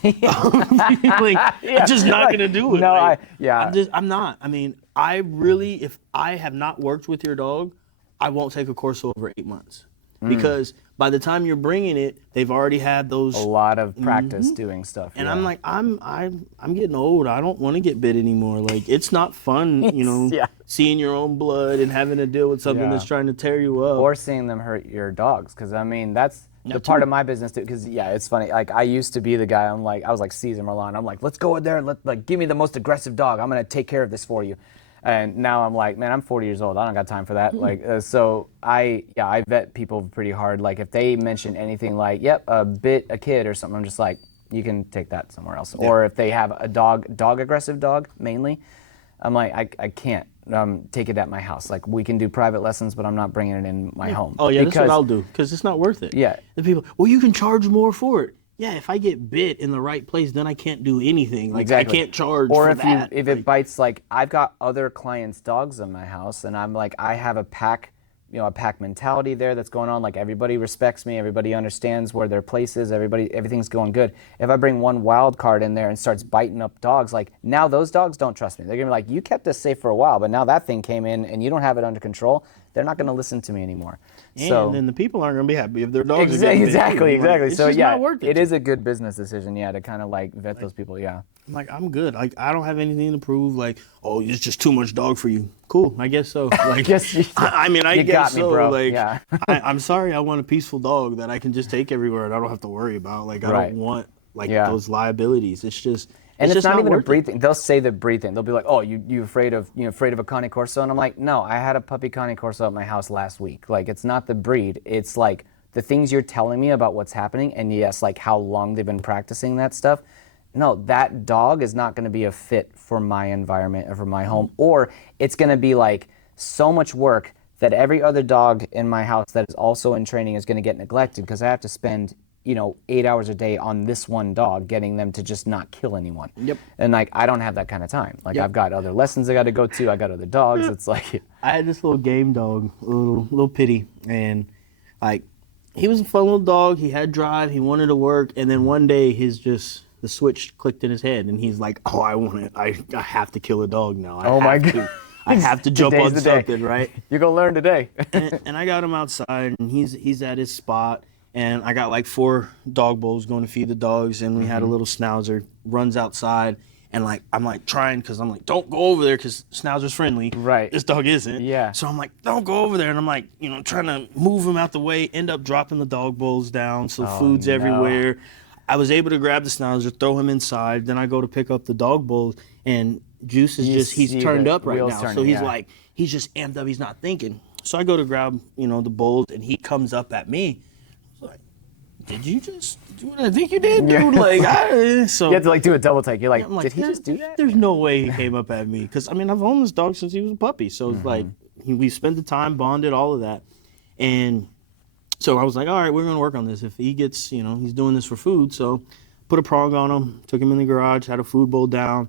I'm just not gonna do it. No, like, I'm not. I mean, I really, if I have not worked with your dog, I won't take a Corso over 8 months. Because by the time you're bringing it, they've already had those a lot of practice doing stuff. And I'm like, I'm getting old. I don't want to get bit anymore. Like, it's not fun, seeing your own blood and having to deal with something that's trying to tear you up, or seeing them hurt your dogs. Because I mean, that's the part of my business too. Because it's funny. Like, I used to be the guy. I was like Caesar Milan. I'm like, let's go in there and give me the most aggressive dog. I'm gonna take care of this for you. And now I'm like, man, I'm 40 years old. I don't got time for that. So I vet people pretty hard. Like, if they mention anything like, bit a kid or something, I'm just like, you can take that somewhere else. Yeah. Or if they have a aggressive dog mainly, I'm like, I can't take it at my house. Like, we can do private lessons, but I'm not bringing it in my home. Oh yeah, that's what I'll do, because it's not worth it. Yeah. The people, well, you can charge more for it. Yeah, if I get bit in the right place, then I can't do anything. Like, exactly. I can't charge for that. Or if it bites, like, I've got other clients' dogs in my house, and I'm like, I have a pack mentality there that's going on. Like, everybody respects me, everybody understands where their place is, everything's going good. If I bring one wild card in there and starts biting up dogs, like, now those dogs don't trust me. They're gonna be like, you kept us safe for a while, but now that thing came in and you don't have it under control. They're not gonna listen to me anymore. And then the people aren't gonna be happy if their dogs are getting bit. Exactly. It's so just not worth it. It is a good business decision, to kind of like vet those people. Yeah. I'm like, I'm good. Like, I don't have anything to prove. Like, oh, it's just too much dog for you. Cool, I guess so. Like, I guess got me, so. Bro. Like, yeah. I'm sorry. I want a peaceful dog that I can just take everywhere and I don't have to worry about. Like, I don't want those liabilities. It's just. And it's just not even a breed thing. They'll say the breed thing. They'll be like, "Oh, you afraid of a Cane Corso?" And I'm like, "No, I had a puppy Cane Corso at my house last week. Like, it's not the breed. It's like the things you're telling me about what's happening, and yes, like how long they've been practicing that stuff. No, that dog is not going to be a fit for my environment or for my home, or it's going to be like so much work that every other dog in my house that is also in training is going to get neglected because I have to spend 8 hours a day on this one dog, getting them to just not kill anyone. Yep. And like, I don't have that kind of time. Like, I've got other lessons I got to go to. I got other dogs. It's like, I had this little game dog, a little pitty, and like, he was a fun little dog. He had drive. He wanted to work, and then one day the switch clicked in his head, and he's like, "Oh, I have to kill a dog now. My God. I have to jump on something, right?" You're gonna learn today. and I got him outside, and he's at his spot. And I got like 4 dog bowls going to feed the dogs, and we had a little schnauzer runs outside, and like I'm like trying, because I'm like, don't go over there, because schnauzer's friendly. Right. This dog isn't. Yeah. So I'm like, don't go over there, and I'm like, trying to move him out the way, end up dropping the dog bowls down, so food's everywhere. I was able to grab the schnauzer, throw him inside, then I go to pick up the dog bowls, and Juice is he's turned up right now. So he's like, he's just amped up, he's not thinking. So I go to grab, the bowls, and he comes up at me. did you just do what I think you did, dude? Like, so You have to like do a double take. You're like, I'm like, did he just do that? There's no way he came up at me because I mean I've owned this dog since he was a puppy, so it's like we spent the time, bonded, all of that, and so I was like, all right, we're gonna work on this. If he gets, he's doing this for food, so put a prong on him, took him in the garage, had a food bowl down.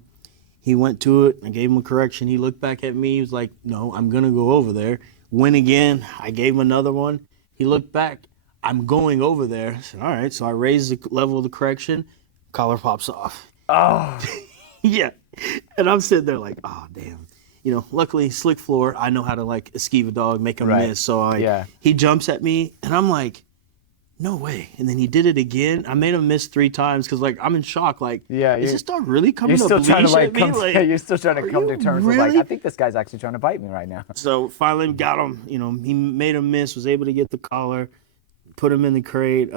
He went to it. I gave him a correction. He looked back at me. He was like, no, I'm gonna go over there. Went again. I gave him another one. He looked back. I'm going over there. I said, all right. So I raised the level of the correction. Collar pops off. Oh. Yeah. And I'm sitting there like, oh, damn. Luckily, slick floor. I know how to like esquive a dog, make him miss. So he jumps at me, and I'm like, no way. And then he did it again. I made him miss 3 times because like I'm in shock. Like, is this dog really coming to bleach at me? You're still trying to come to terms with like, I think this guy's actually trying to bite me right now. So finally got him. He made him miss. Was able to get the collar. Put him in the crate,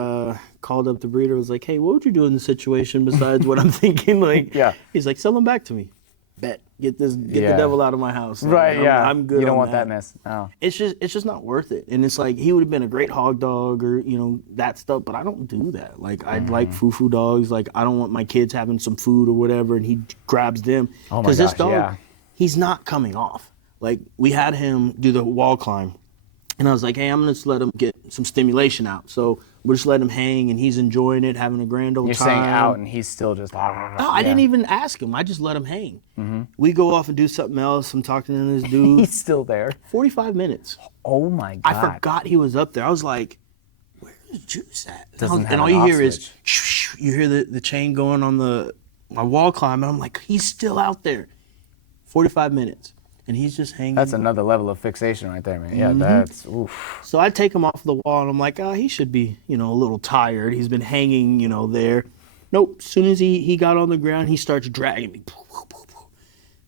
called up the breeder, was like, hey, what would you do in this situation besides what I'm thinking? Like, he's like, sell him back to me. Bet. Get the devil out of my house. Like, I'm good. You don't want that mess. Oh. It's just not worth it. And it's like, he would have been a great hog dog or, that stuff, but I don't do that. Like, I like foo-foo dogs. Like, I don't want my kids having some food or whatever, and he grabs them. Oh my gosh, this dog, he's not coming off. Like, we had him do the wall climb. And I was like, hey, I'm going to just let him get some stimulation out. So we're just letting him hang, and he's enjoying it, having a grand old time. You're saying out, and he's still just... No, I didn't even ask him. I just let him hang. We go off and do something else. I'm talking to this dude. He's still there. 45 minutes. Oh, my God. I forgot he was up there. I was like, where's Juice at? And all you hear is, you hear the chain going on my wall climb, and I'm like, he's still out there. 45 minutes. And he's just hanging. That's another level of fixation right there, man. Yeah, that's, oof. So I take him off the wall, and I'm like, he should be, a little tired. He's been hanging, there. Nope. As soon as he got on the ground, he starts dragging me.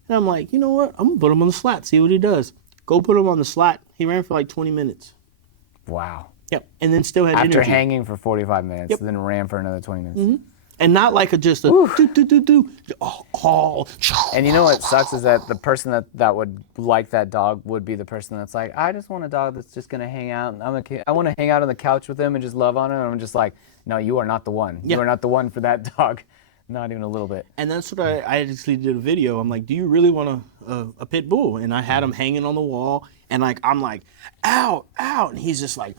And I'm like, you know what? I'm going to put him on the slat, see what he does. Go put him on the slat. He ran for like 20 minutes. Wow. Yep. And then still had After energy. hanging for 45 minutes, then ran for another 20 minutes. And not like just a do. And you know what sucks is that the person that would like that dog would be the person that's like, I just want a dog that's just gonna hang out. I want to hang out on the couch with him and just love on him. And I'm just like, no, you are not the one. You are not the one for that dog. Not even a little bit. And that's what I actually did a video. I'm like, do you really want a pit bull? And I had him hanging on the wall, and like I'm like, ow, and he's just like,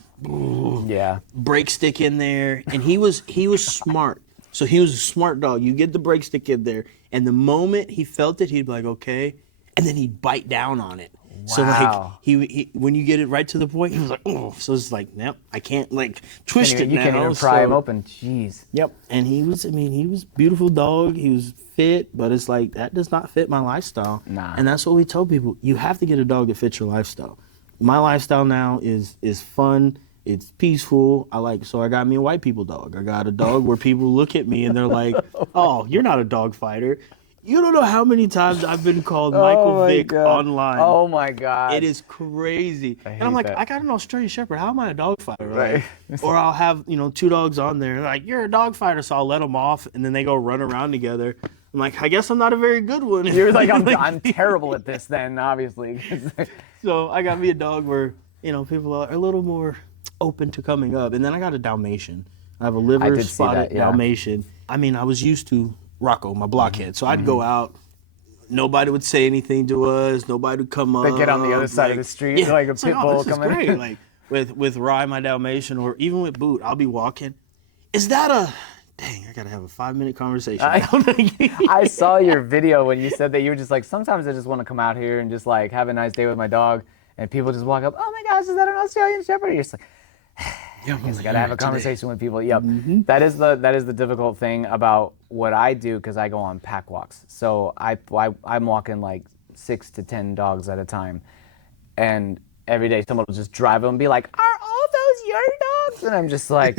brake stick in there, and he was smart. So he was a smart dog. You get the brake stick in there, and the moment he felt it, he'd be like, okay, and then he'd bite down on it. Wow. So like he when you get it right to the point, he was like, oh. So it's like, nope, I can't like twist it now. You can't even pry him open. Jeez. Yep. And he was a beautiful dog. He was fit, but it's like that does not fit my lifestyle. Nah. And that's what we tell people. You have to get a dog that fits your lifestyle. My lifestyle now is fun. It's peaceful. So I got me a white people dog. I got a dog where people look at me and they're like, oh, you're not a dog fighter. You don't know how many times I've been called Michael Vick online. Oh my God. It is crazy. And I'm like, I got an Australian Shepherd. How am I a dog fighter? Right. Or I'll have, 2 dogs on there. And they're like, you're a dog fighter. So I'll let them off and then they go run around together. I'm like, I guess I'm not a very good one. You're like, I'm terrible at this then, obviously. So I got me a dog where, people are a little more open to coming up. And then I got a Dalmatian. I have a liver spotted Dalmatian. I mean, I was used to Rocco, my blockhead. So I'd go out. Nobody would say anything to us. Nobody would come up. They get on the other side of the street like a pit bull coming in. Like with Rye, my Dalmatian, or even with Boot, I'll be walking. Is that a... Dang, I got to have a 5-minute conversation. I saw your video when you said that you were just like, sometimes I just want to come out here and just like have a nice day with my dog. And people just walk up, oh my gosh, is that an Australian Shepherd? You're just like... I gotta have a conversation with people. Yep, that is the difficult thing about what I do because I go on pack walks. So I'm walking like 6 to 10 dogs at a time, and every day someone will just drive them and be like, "Are all those your dogs?" And I'm just like,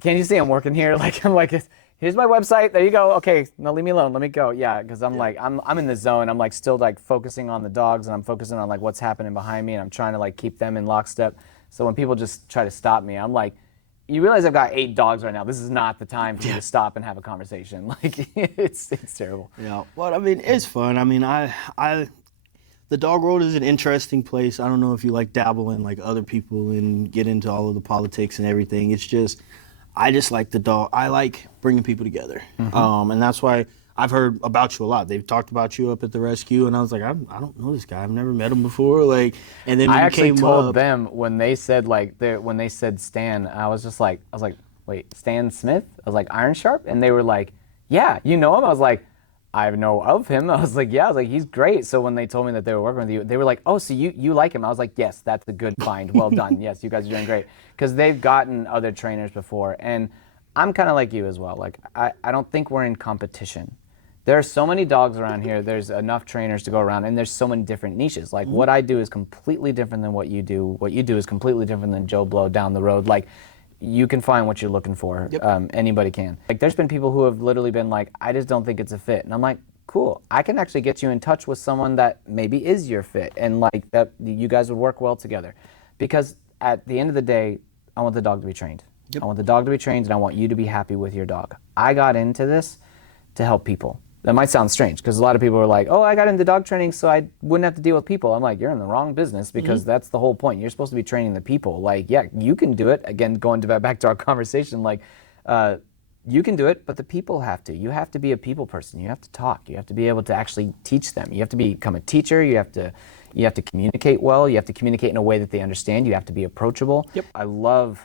"Can't you see I'm working here?" Like I'm like, "Here's my website. There you go. Okay, now leave me alone. Let me go." Yeah, because like I'm in the zone. I'm like still like focusing on the dogs, and I'm focusing on like what's happening behind me, and I'm trying to like keep them in lockstep. So when people just try to stop me, I'm like, you realize I've got 8 dogs right now. This is not the time for you to stop and have a conversation. Like, it's terrible. Yeah. Well, I mean, it's fun. I mean, the dog world is an interesting place. I don't know if you like dabble in like other people and get into all of the politics and everything. It's just, I just like the dog. I like bringing people together, and that's why I've heard about you a lot. They've talked about you up at the rescue, and I was like, I don't know this guy. I've never met him before. Like, and then when I you actually came told up, them when they said when they said Stan, I was like, wait, Stan Smith? I was like, Iron Sharp? And they were like, yeah, you know him? I was like, I know of him. I was like, yeah. I was like, he's great. So when they told me that they were working with you, they were like, oh, so you like him? I was like, yes, that's a good find. Well done. Yes, you guys are doing great. Because they've gotten other trainers before. And I'm kind of like you as well. Like, I don't think we're in competition. There are so many dogs around here. There's enough trainers to go around, and there's so many different niches. Like, what I do is completely different than what you do. What you do is completely different than Joe Blow down the road. Like, you can find what you're looking for. Yep. Anybody can. Like, there's been people who have literally been like, I just don't think it's a fit. And I'm like, cool. I can actually get you in touch with someone that maybe is your fit, and like that you guys would work well together. Because at the end of the day, I want the dog to be trained. Yep. I want the dog to be trained, and I want you to be happy with your dog. I got into this to help people. That might sound strange because a lot of people are like, oh, I got into dog training so I wouldn't have to deal with people. I'm like, you're in the wrong business because that's the whole point. You're supposed to be training the people. Like, yeah, you can do it. Again, going back to our conversation, like, you can do it, but the people have to. You have to be a people person. You have to talk. You have to be able to actually teach them. You have to become a teacher. You have to communicate well. You have to communicate in a way that they understand. You have to be approachable. Yep. I love,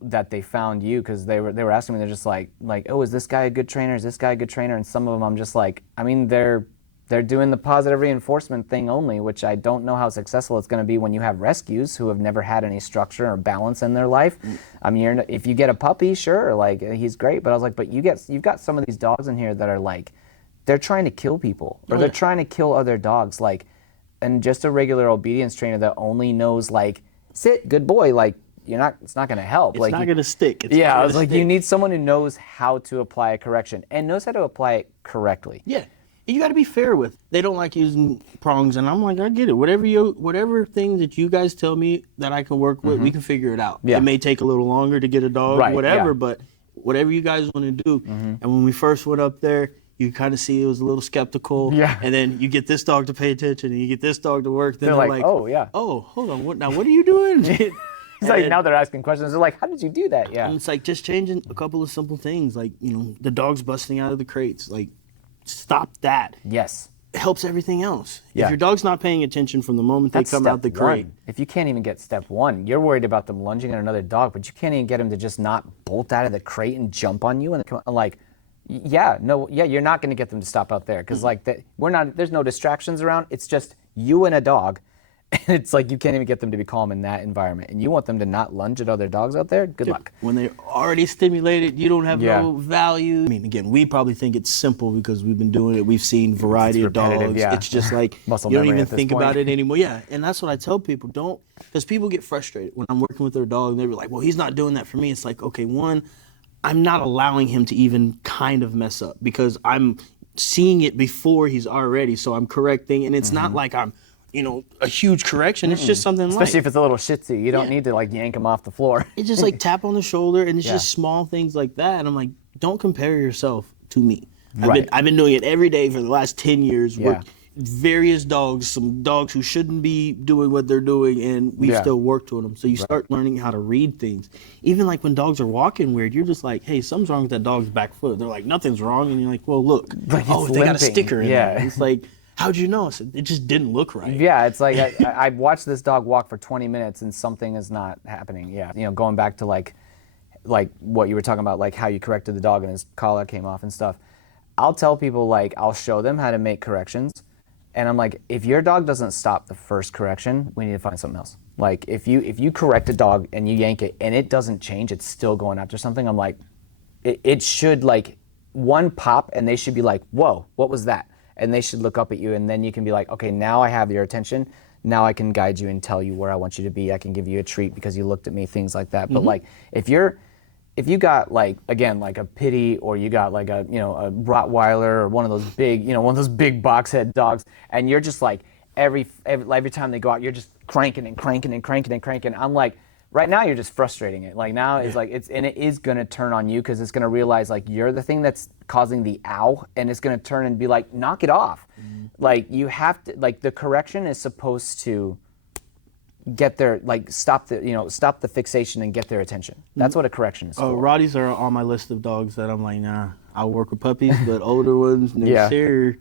that they found you because they were asking me. They're just like, oh, is this guy a good trainer? Is this guy a good trainer? And some of them, I'm just like, I mean, they're doing the positive reinforcement thing only, which I don't know how successful it's going to be when you have rescues who have never had any structure or balance in their life. I mean, if you get a puppy, sure, like he's great, but I was like, but you've got some of these dogs in here that are like, they're trying to kill people or they're trying to kill other dogs, like, and just a regular obedience trainer that only knows like, sit, good boy, like, it's not going to help. it's not going to stick. It's I was like, you need someone who knows how to apply a correction and knows how to apply it correctly. Yeah. You got to be fair with. They don't like using prongs, and I'm like, I get it. Whatever thing that you guys tell me that I can work with, we can figure it out. Yeah. It may take a little longer to get a dog, Right, whatever, yeah. but whatever you guys want to do. And when we first went up there, you kind of see it was a little skeptical. Yeah. And then you get this dog to pay attention, and you get this dog to work. Then They're they're like, oh, yeah. oh, hold on, what are you doing? It's like now they're asking questions. They're like, how did you do that? Yeah. And it's like just changing a couple of simple things, like the dogs busting out of the crates, like stop that. Yes. It helps everything else. Yeah. If your dog's not paying attention from the moment That's they come step out the crate. one. If you can't even get step one, you're worried about them lunging at another dog, but you can't even get him to just not bolt out of the crate and jump on you and come like, you're not going to get them to stop out there because there's no distractions around. It's just you and a dog. And it's like you can't even get them to be calm in that environment. And you want them to not lunge at other dogs out there? Good luck. When they're already stimulated, you don't have no value. I mean, again, we probably think it's simple because we've been doing it. We've seen variety of dogs. Yeah. It's just like you don't even think about it anymore. Yeah, and that's what I tell people. Don't, because people get frustrated when I'm working with their dog and they're like, well, he's not doing that for me. It's like, okay, one, I'm not allowing him to even kind of mess up because I'm seeing it before he's already, so I'm correcting. And it's not like I'm a huge correction. It's just something Especially if it's a little shih tzu. You don't need to like yank him off the floor. It's just like tap on the shoulder, and it's just small things like that. And I'm like, don't compare yourself to me. I've been doing it every day for the last 10 years. Worked various dogs, some dogs who shouldn't be doing what they're doing, and we still worked with them. So you start learning how to read things. Even like when dogs are walking weird, you're just like, hey, something's wrong with that dog's back foot. They're like, nothing's wrong. And you're like, well, look. Like oh, they got a sticker in Yeah. there. It's like, how'd you know? I said, it just didn't look right. Yeah, it's like I watched this dog walk for 20 minutes and something is not happening. Yeah, going back to like what you were talking about, like how you corrected the dog and his collar came off and stuff. I'll tell people, like, I'll show them how to make corrections, and I'm like, if your dog doesn't stop the first correction, we need to find something else. Like if you correct a dog and you yank it and it doesn't change, it's still going after something. I'm like, it should like one pop and they should be like, whoa, what was that? And they should look up at you, and then you can be like, okay, now I have your attention. Now I can guide you and tell you where I want you to be. I can give you a treat because you looked at me, things like that. But like, if you got like, again, like a pitty, or you got like a Rottweiler or one of those big box head dogs, and you're just like every time they go out, you're just cranking and cranking and cranking and cranking. I'm like, right now you're just frustrating it. Like now it's like it is gonna turn on you because it's gonna realize like you're the thing that's causing the ow, and it's gonna turn and be like, knock it off. Like you have to, like the correction is supposed to get their stop the fixation and get their attention. That's what a correction is for. Rotties are on my list of dogs that I'm like, nah, I'll work with puppies, but older ones, no Yeah. sir,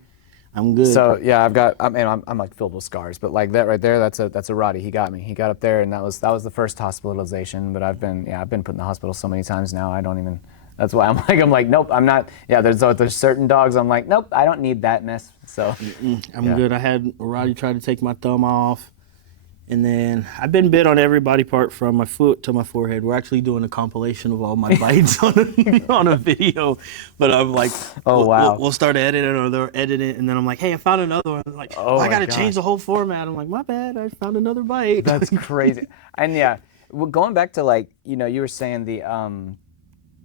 I'm good. So yeah, I'm like filled with scars, but like that right there, that's a Rottie. He got me. He got up there, and that was the first hospitalization. But I've been put in the hospital so many times now. I don't even. That's why I'm like nope, I'm not. Yeah, there's certain dogs I'm like nope, I don't need that mess. So I'm good. I had a Rottie try to take my thumb off. And then I've been bit on every body part from my foot to my forehead. We're actually doing a compilation of all my bites on a video. But I'm like, oh wow, we'll start editing or they'll edit it. And then I'm like, hey, I found another one. I'm like, I got to change the whole format. I'm like, my bad, I found another bite. That's crazy. And yeah, going back to like, you were saying the,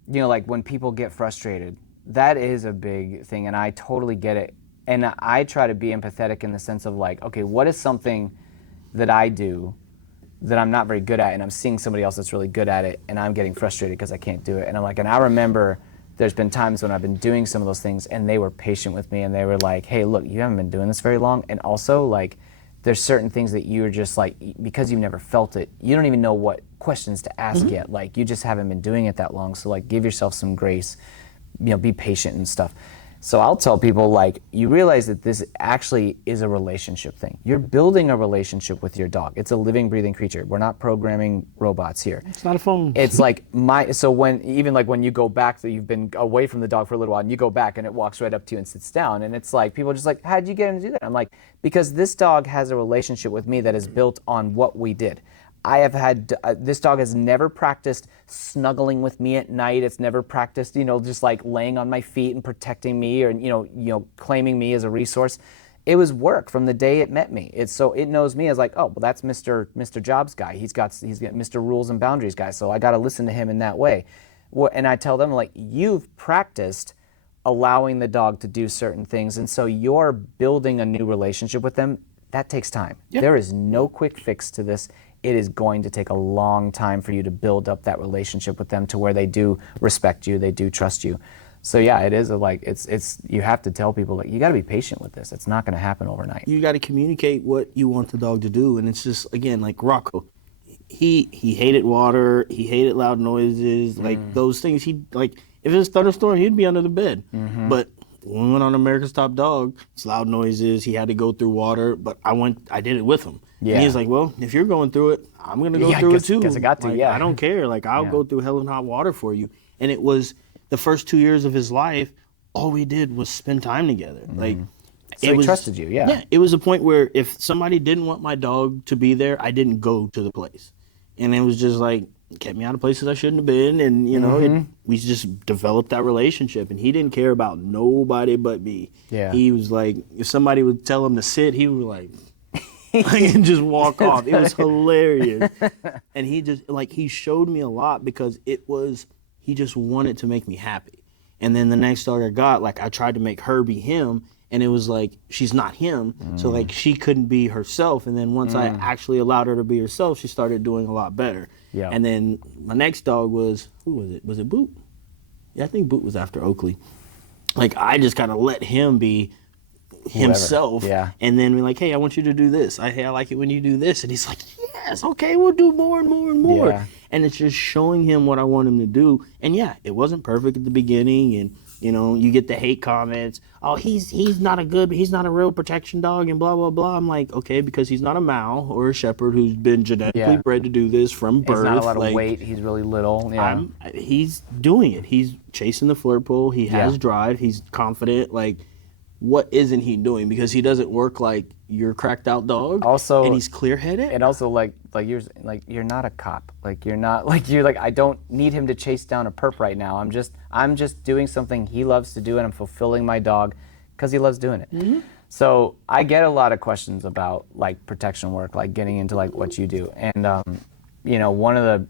like when people get frustrated, that is a big thing. And I totally get it. And I try to be empathetic in the sense of like, okay, what is something that I do that I'm not very good at, and I'm seeing somebody else that's really good at it, and I'm getting frustrated because I can't do it. And I'm like, and I remember there's been times when I've been doing some of those things, and they were patient with me, and they were like, hey, look, you haven't been doing this very long, and also like, there's certain things that you're just like, because you've never felt it, you don't even know what questions to ask yet. Like, you just haven't been doing it that long, so like, give yourself some grace, be patient and stuff. So I'll tell people, like, you realize that this actually is a relationship thing. You're building a relationship with your dog. It's a living, breathing creature. We're not programming robots here. It's not a phone. It's like so when you go back, that you've been away from the dog for a little while, and you go back and it walks right up to you and sits down, and it's like, people are just like, how'd you get him to do that? I'm like, because this dog has a relationship with me that is built on what we did. I have had, this dog has never practiced snuggling with me at night. It's never practiced, just like laying on my feet and protecting me or, claiming me as a resource. It was work from the day it met me. It knows me as like, oh, well, that's Mr. Jobs guy. He's got Mr. Rules and Boundaries guy. So I got to listen to him in that way. And I tell them, like, you've practiced allowing the dog to do certain things. And so you're building a new relationship with them. That takes time. Yep. There is no quick fix to this. It is going to take a long time for you to build up that relationship with them to where they do respect you, they do trust you. So yeah, it is it's you have to tell people, like, you got to be patient with this. It's not going to happen overnight. You got to communicate what you want the dog to do, and it's just, again, like Rocco, he hated water, he hated loud noises, like those things. He, like, if it was a thunderstorm, he'd be under the bed. But when we went on America's Top Dog, it's loud noises. He had to go through water, but I did it with him. Yeah. And he's like, well, if you're going through it, I'm going to go through it too. Guess I got to, like, I don't care. Like, I'll go through hell and hot water for you. And it was the first 2 years of his life, all we did was spend time together. Like, so he trusted you, Yeah, it was a point where if somebody didn't want my dog to be there, I didn't go to the place. And it was just like, kept me out of places I shouldn't have been. And, we just developed that relationship. And he didn't care about nobody but me. Yeah. He was like, if somebody would tell him to sit, he would like and just walk off. It was hilarious. And he just, like, he showed me a lot because he just wanted to make me happy. And then the next dog I got, like, I tried to make her be him, and it was like, she's not him. So, like, she couldn't be herself. And then once I actually allowed her to be herself, she started doing a lot better. Yeah. And then my next dog was, who was it? Was it Boot? Yeah, I think Boot was after Oakley. Like, I just kind of let him be himself. Yeah. And then we're like, hey, I want you to do this. I like it when you do this. And he's like, yes, okay, we'll do more and more and more. Yeah. And it's just showing him what I want him to do. And yeah, it wasn't perfect at the beginning. And, you get the hate comments. Oh, he's not a real protection dog and blah, blah, blah. I'm like, okay, because he's not a Mal or a Shepherd who's been genetically bred to do this from birth. He's not a lot of weight. He's really little. Yeah. He's doing it. He's chasing the flirt pole. He has drive. He's confident. Like, what isn't he doing? Because he doesn't work like your cracked out dog. Also, and he's clear headed. And also, you're not a cop. You're like, I don't need him to chase down a perp right now. I'm just doing something he loves to do, and I'm fulfilling my dog because he loves doing it. So I get a lot of questions about like protection work, like getting into like what you do, and one of the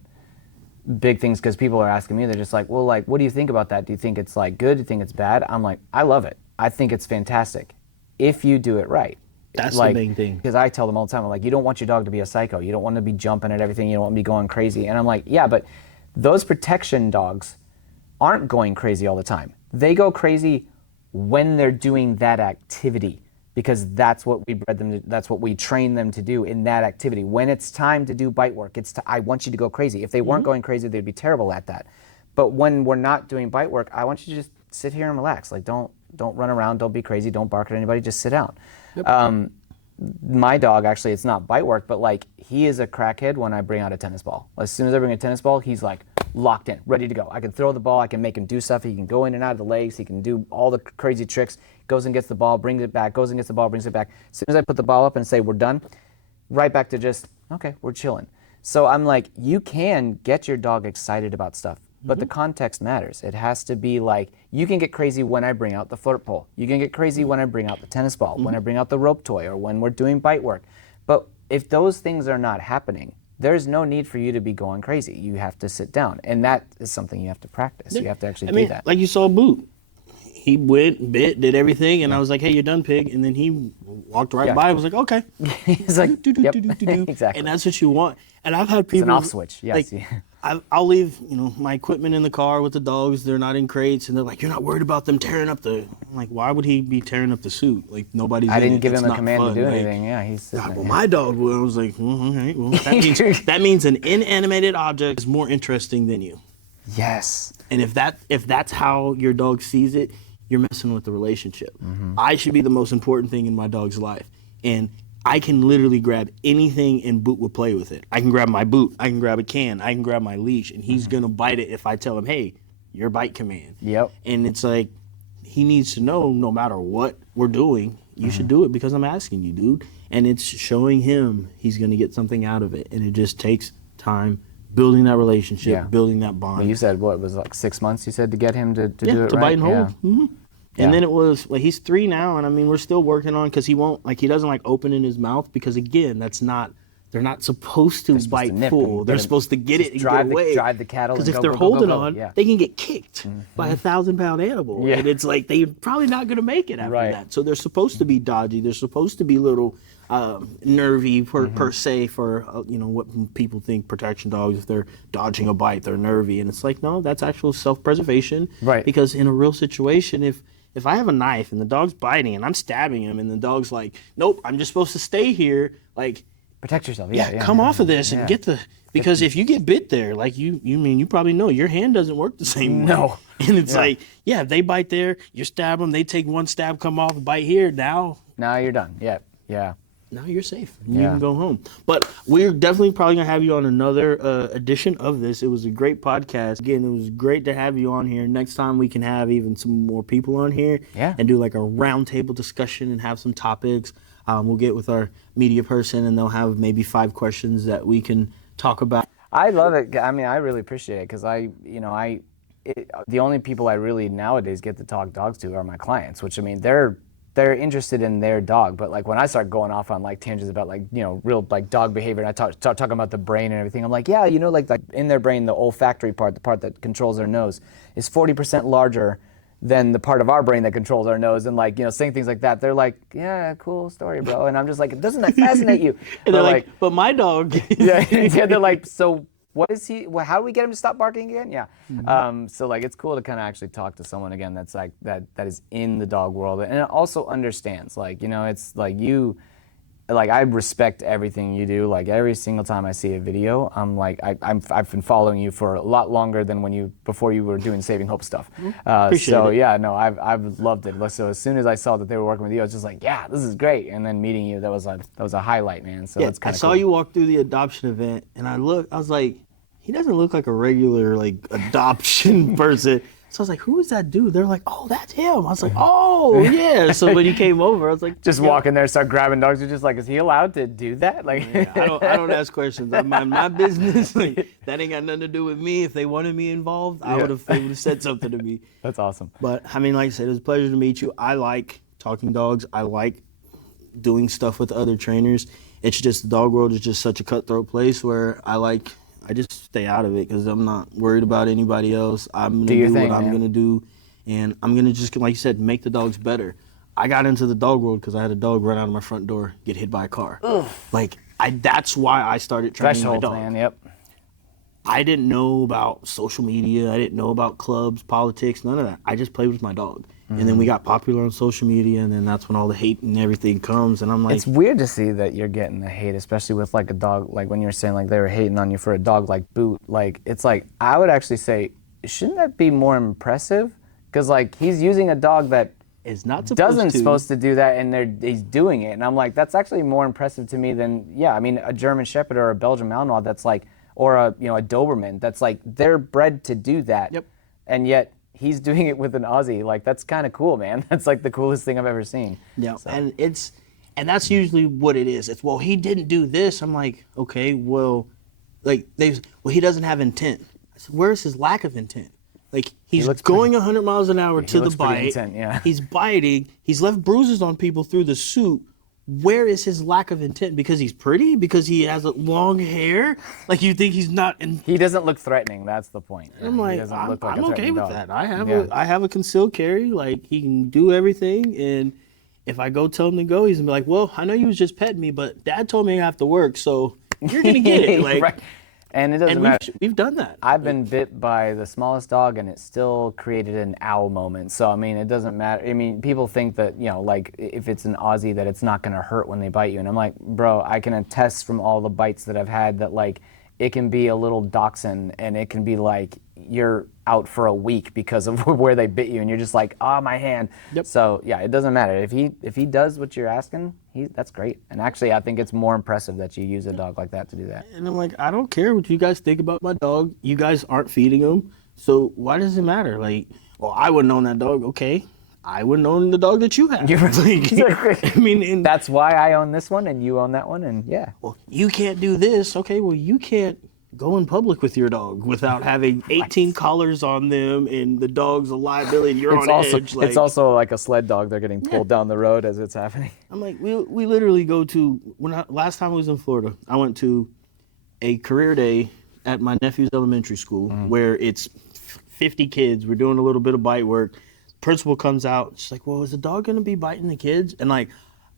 big things, because people are asking me, they're just like, well, like, what do you think about that? Do you think it's like good? Do you think it's bad? I'm like, I love it. I think it's fantastic if you do it right. That's the main thing. Because I tell them all the time, I'm like, you don't want your dog to be a psycho. You don't want to be jumping at everything. You don't want to be going crazy. And I'm like, yeah, but those protection dogs aren't going crazy all the time. They go crazy when they're doing that activity. because that's what we bred them to, that's what we train them to do in that activity. When it's time to do bite work, I want you to go crazy. If they weren't going crazy, they'd be terrible at that. But when we're not doing bite work, I want you to just sit here and relax. Like don't run around, don't be crazy, don't bark at anybody, just sit down. Yep. My dog, actually, it's not bite work, but like he is a crackhead when I bring out a tennis ball. As soon as I bring a tennis ball, he's like locked in, ready to go. I can throw the ball, I can make him do stuff, he can go in and out of the legs, he can do all the crazy tricks, goes and gets the ball, brings it back, goes and gets the ball, brings it back. As soon as I put the ball up and say we're done, right back to just, okay, we're chilling. So I'm like, you can get your dog excited about stuff, but the context matters. It has to be like, you can get crazy when I bring out the flirt pole. You can get crazy when I bring out the tennis ball, when I bring out the rope toy, or when we're doing bite work. But if those things are not happening, there's no need for you to be going crazy. You have to sit down. And that is something you have to practice. You have to actually do that. Like you saw Boot. He went, bit, did everything, and I was like, hey, you're done, pig. And then he walked right by. I was like, okay. He's like, yep. Exactly. And that's what you want. And I've had people. It's an off switch, yes. Like, I'll leave, my equipment in the car with the dogs. They're not in crates, and they're like, "You're not worried about them tearing up the." I'm like, "Why would he be tearing up the suit? Like nobody's." I didn't give him a a command to do anything. Yeah, he's. Well, my dog will. I was like, all right, well, that means an inanimated object is more interesting than you. Yes. And if that's how your dog sees it, you're messing with the relationship. I should be the most important thing in my dog's life, and I can literally grab anything and Boot will play with it. I can grab my boot, I can grab a can, I can grab my leash, and he's gonna bite it if I tell him, hey, your bite command. Yep. And it's like, he needs to know no matter what we're doing, you should do it because I'm asking you, dude. And it's showing him he's gonna get something out of it. And it just takes time, building that relationship, building that bond. Well, you said, what, it was like 6 months you said to get him to do it right? To bite and hold. Yeah. And then it was like he's 3 now, and I mean we're still working on because he doesn't like open in his mouth because again they're not supposed to bite full. They're supposed to get it and get away. Drive the cattle. Because if they're holding on, they can get kicked by a 1,000-pound animal, and it's like they're probably not going to make it after that. So they're supposed to be dodgy. They're supposed to be little nervy per se for what people think protection dogs. If they're dodging a bite, they're nervy, and it's like no, that's actual self-preservation. Right. Because in a real situation, if I have a knife and the dog's biting and I'm stabbing him and the dog's like, nope, I'm just supposed to stay here, like protect yourself. Come off of this and get the because if you get bit there, like you probably know your hand doesn't work the same way. No. And it's like, if they bite there, you stab them, they take one stab, come off, bite here, now you're done. Yeah. Now you're safe. You can go home. But we're definitely probably going to have you on another edition of this. It was a great podcast. Again, it was great to have you on here. Next time we can have even some more people on here and do like a roundtable discussion and have some topics. We'll get with our media person and they'll have maybe 5 questions that we can talk about. I love it. I mean, I really appreciate it because the only people I really nowadays get to talk dogs to are my clients, which I mean, they're interested in their dog, but like when I start going off on like tangents about like real like dog behavior, and I start talking about the brain and everything, I'm like, like in their brain, the olfactory part, the part that controls their nose, is 40% larger than the part of our brain that controls our nose, and like saying things like that. They're like, yeah, cool story, bro, and I'm just like, doesn't that fascinate you? And they're like, but my dog. They're like, so. What is he? How do we get him to stop barking again? Yeah. So like, it's cool to kind of actually talk to someone again that's like that is in the dog world and it also understands. Like it's like I respect everything you do. Like every single time I see a video, I'm like I've been following you for a lot longer than before you were doing Saving Hope stuff. Appreciate it. I've loved it. So as soon as I saw that they were working with you, I was just like, yeah, this is great. And then meeting you, that was a highlight, man. So it's kind of I saw you walk through the adoption event, and I was like, he doesn't look like a regular like adoption person. So I was like, who is that dude? They're like, oh, that's him. I was like, oh, yeah. So when he came over, I was like, just walk in there, start grabbing dogs. You're just like, is he allowed to do that? Like, I don't ask questions. I mind my business. Like, that ain't got nothing to do with me. If they wanted me involved, they would have said something to me. That's awesome. But I mean, like I said, it was a pleasure to meet you. I like talking dogs. I like doing stuff with other trainers. It's just the dog world is just such a cutthroat place where I just stay out of it because I'm not worried about anybody else. I'm going to do what I'm going to do, and I'm going to just, like you said, make the dogs better. I got into the dog world because I had a dog run out of my front door, get hit by a car. Ugh. That's why I started training my dog. Man, yep. I didn't know about social media. I didn't know about clubs, politics, none of that. I just played with my dog. And then we got popular on social media, and then that's when all the hate and everything comes. And I'm like, it's weird to see that you're getting the hate, especially with like a dog. Like when you're saying like they were hating on you for a dog like Boot. Like it's like I would actually say, shouldn't that be more impressive? Because like he's using a dog that it's not supposed to do that, and he's doing it. And I'm like, that's actually more impressive to me than I mean, a German Shepherd or a Belgian Malinois that's like, or a a Doberman that's like they're bred to do that. Yep. And yet he's doing it with an Aussie. Like that's kind of cool, man. That's like the coolest thing I've ever seen. Yeah, so. and that's usually what it is. It's, well, he didn't do this. I'm like, okay, well, like he doesn't have intent. I said, where's his lack of intent? Like he's going 100 miles an hour to the bite. Intent, He's biting. He's left bruises on people through the suit. Where is his lack of intent? Because he's pretty? Because he has long hair? Like you think he's not? He doesn't look threatening. That's the point. I'm like, I'm okay with dog. that. I have a concealed carry. Like he can do everything, and if I go tell him to go, he's gonna be like, well, I know you was just petting me, but Dad told me I have to work, so you're gonna get it. Like, right. And it doesn't matter. We've done that. I've been bit by the smallest dog, and it still created an ow moment. So, I mean, it doesn't matter. I mean, people think that, like, if it's an Aussie, that it's not going to hurt when they bite you. And I'm like, bro, I can attest from all the bites that I've had that, like, it can be a little dachshund, and it can be like you're out for a week because of where they bit you, and you're just like, my hand. Yep. So, yeah, it doesn't matter. If he does what you're asking, that's great. And actually, I think it's more impressive that you use a dog like that to do that. And I'm like, I don't care what you guys think about my dog. You guys aren't feeding him, so why does it matter? Like, well, I wouldn't own that dog. Okay, I wouldn't own the dog that you have. I mean, that's why I own this one and you own that one, and yeah. Well, you can't do this. Okay, well, you can't go in public with your dog without having 18 collars on them, and the dog's a liability, and you're on edge. Like, it's also like a sled dog. They're getting pulled down the road as it's happening. I'm like, we literally go to, last time I was in Florida, I went to a career day at my nephew's elementary school where it's 50 kids. We're doing a little bit of bite work. Principal comes out. She's like, well, is the dog going to be biting the kids? And like,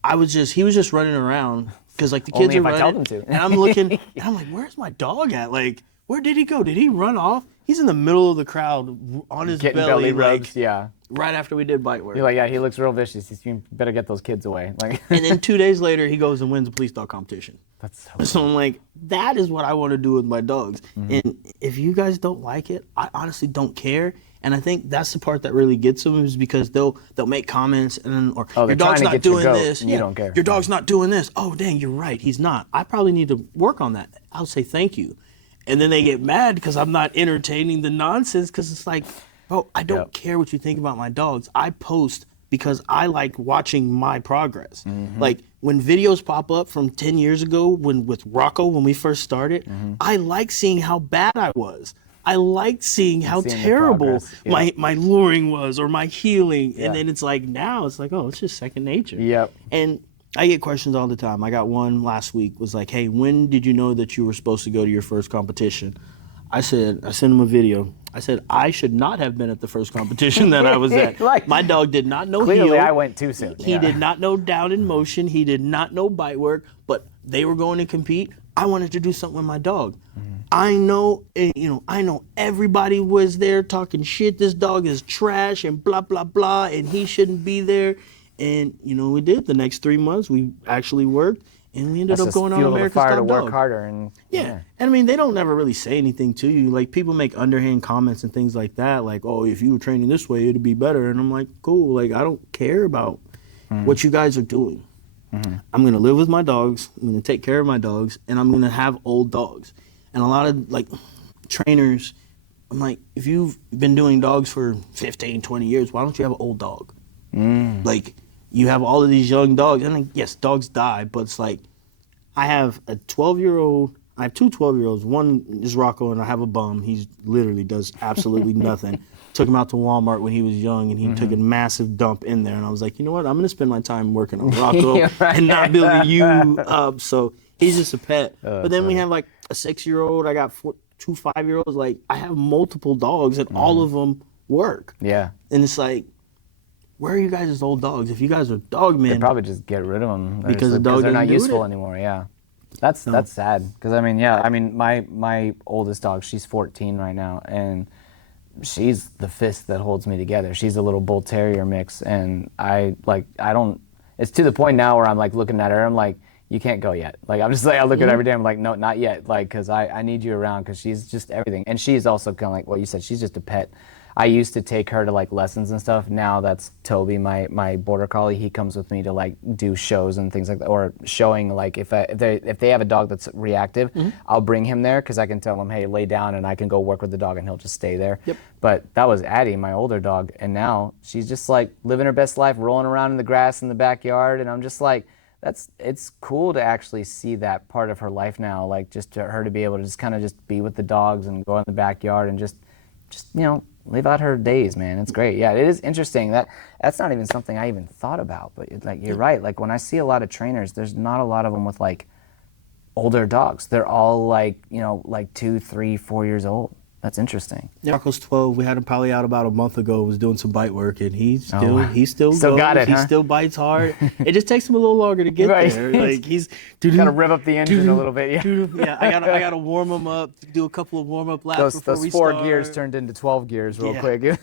he was just running around. Because like the kids are running, I tell them to. And I'm looking, and I'm like, where's my dog at? Like, where did he go? Did he run off? He's in the middle of the crowd on his belly rubs, yeah. Right after we did bite work. You're like, yeah, he looks real vicious. You better get those kids away. Like. And then 2 days later, he goes and wins a police dog competition. That's so I'm like, that is what I want to do with my dogs. And if you guys don't like it, I honestly don't care. And I think that's the part that really gets them, is because they'll make comments and or your dog's not doing this. You don't care. Your dog's not doing this. Oh, dang, you're right. He's not. I probably need to work on that. I'll say thank you. And then they get mad because I'm not entertaining the nonsense, because it's like, bro, I don't care what you think about my dogs. I post because I like watching my progress. Like when videos pop up from 10 years ago with Rocco, when we first started, I like seeing how bad I was. I liked seeing how terrible my luring was or my healing. And then it's like, now it's like, oh, it's just second nature. Yep. And I get questions all the time. I got one last week, was like, hey, when did you know that you were supposed to go to your first competition? I sent him a video. I said, I should not have been at the first competition that I was at. My dog did not know clearly heel. I went too soon. He did not know down in motion. He did not know bite work, but they were going to compete. I wanted to do something with my dog. I know everybody was there talking shit. This dog is trash and blah, blah, blah, and he shouldn't be there. And, we did. The next 3 months, we actually worked, and we ended up going on America's Top Dog. To work harder. And yeah. And I mean, they don't never really say anything to you. Like, people make underhand comments and things like that. Like, oh, if you were training this way, it'd be better. And I'm like, cool. Like, I don't care about what you guys are doing. I'm going to live with my dogs. I'm going to take care of my dogs, and I'm going to have old dogs. And a lot of, like, trainers, I'm like, if you've been doing dogs for 15, 20 years, why don't you have an old dog? Like, you have all of these young dogs, and, like, yes, dogs die, but it's like, I have a 12-year-old, I have two 12-year-olds. One is Rocco, and I have a bum. He literally does absolutely nothing. Took him out to Walmart when he was young, and he took a massive dump in there. And I was like, you know what? I'm going to spend my time working on Rocco and not building you up. So he's just a pet. But then we have like a 6-year-old. I got two 5-year-olds. Like, I have multiple dogs, and all of them work. Yeah. And it's like, where are you guys as old dogs? If you guys are dog men, they'd probably just get rid of them because they're not useful anymore. Yeah. That's sad, because I mean, my oldest dog, she's 14 right now, and she's the fist that holds me together. She's a little bull terrier mix, and I don't. It's to the point now where I'm like looking at her. I'm like, you can't go yet. Like I'm just like I look at her every day. I'm like, no, not yet. Like because I need you around because she's just everything. And she's also kind of like what you said. She's just a pet. I used to take her to like lessons and stuff. Now that's Toby, my border collie. He comes with me to like do shows and things like that, or showing like if they have a dog that's reactive, I'll bring him there because I can tell him, hey, lay down, and I can go work with the dog, and he'll just stay there. Yep. But that was Addie, my older dog, and now she's just like living her best life, rolling around in the grass in the backyard, and I'm just like, it's cool to actually see that part of her life now, like just to her to be able to just kind of just be with the dogs and go in the backyard and just live out her days, man. It's great. Yeah, it is interesting. That's not even something I even thought about. But like you're right. Like when I see a lot of trainers, there's not a lot of them with like older dogs. They're all like like 2, 3, 4 years old. That's interesting. Rocco's 12. We had him probably out about a month ago. Was doing some bite work, and he still Still got it, He huh? still bites hard. It just takes him a little longer to get there. Like he's gotta rev up the engine a little bit. Yeah. Yeah, I gotta warm him up. Do a couple of warm up laps before we those 4 start. gears turned into 12 gears real quick.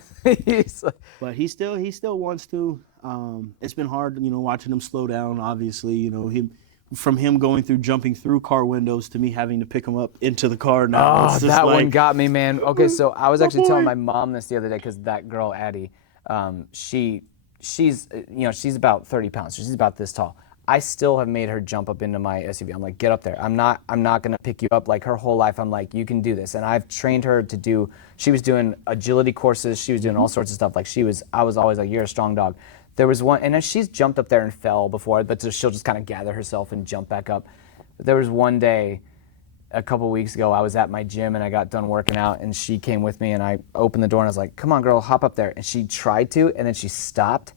But he still wants to. It's been hard, watching him slow down. Obviously, from him jumping through car windows to me having to pick him up into the car now. Oh, it's just that like, one got me, man. Okay, so I was actually boy. telling my mom this the other day because that girl Addie, she's about 30 pounds. So she's about this tall. I still have made her jump up into my SUV. I'm like, get up there. I'm not gonna pick you up. Like her whole life, I'm like, you can do this. And I've trained her to do. She was doing agility courses. She was doing all sorts of stuff. Like I was always like, you're a strong dog. There was one, and then she's jumped up there and fell before, but she'll just kind of gather herself and jump back up. But there was one day, a couple weeks ago, I was at my gym and I got done working out, and she came with me, and I opened the door and I was like, come on, girl, hop up there. And she tried to, and then she stopped,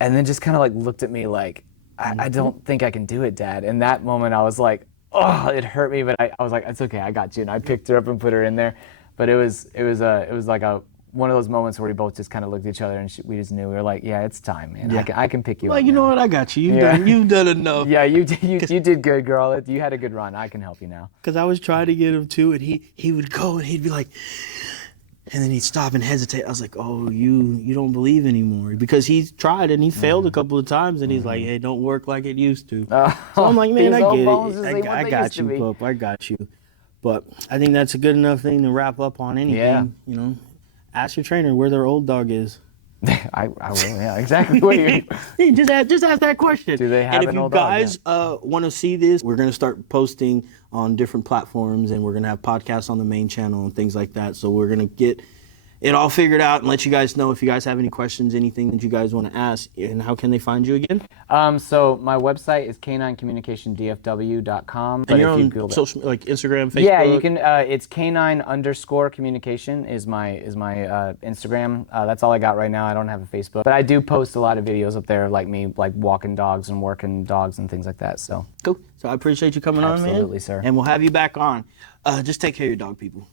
and then just kind of like looked at me like, I don't think I can do it, Dad. In that moment, I was like, oh, it hurt me, but I was like, it's okay, I got you. And I picked her up and put her in there. But it was like one of those moments where we both just kind of looked at each other and we just knew. We were like, yeah, it's time, man. Yeah. I can pick you up. Well, you know what? I got you. You've done enough. Yeah, you did good, girl. You had a good run. I can help you now. Because I was trying to get him too, and he would go and he'd be like, and then he'd stop and hesitate. I was like, oh, you don't believe anymore. Because he's tried and he failed a couple of times, and he's like, hey, don't work like it used to. So I'm like, man, I get it. I got you, pup. I got you. But I think that's a good enough thing to wrap up on anything. Yeah. Ask your trainer where their old dog is. I will, yeah, exactly. What do you just ask that question. Do they have an old dog? And if you guys want to see this, we're going to start posting on different platforms, and we're going to have podcasts on the main channel and things like that. So we're going to get it all figured out and let you guys know if you guys have any questions, anything that you guys want to ask. And how can they find you again? So my website is caninecommunicationdfw.com. And you're on social, like Instagram, Facebook? Yeah, you can. It's canine_communication is my Instagram. That's all I got right now. I don't have a Facebook, but I do post a lot of videos up there of like me like walking dogs and working dogs and things like that. So cool. So I appreciate you coming on, man. Absolutely, sir. And we'll have you back on. Just take care of your dog, people.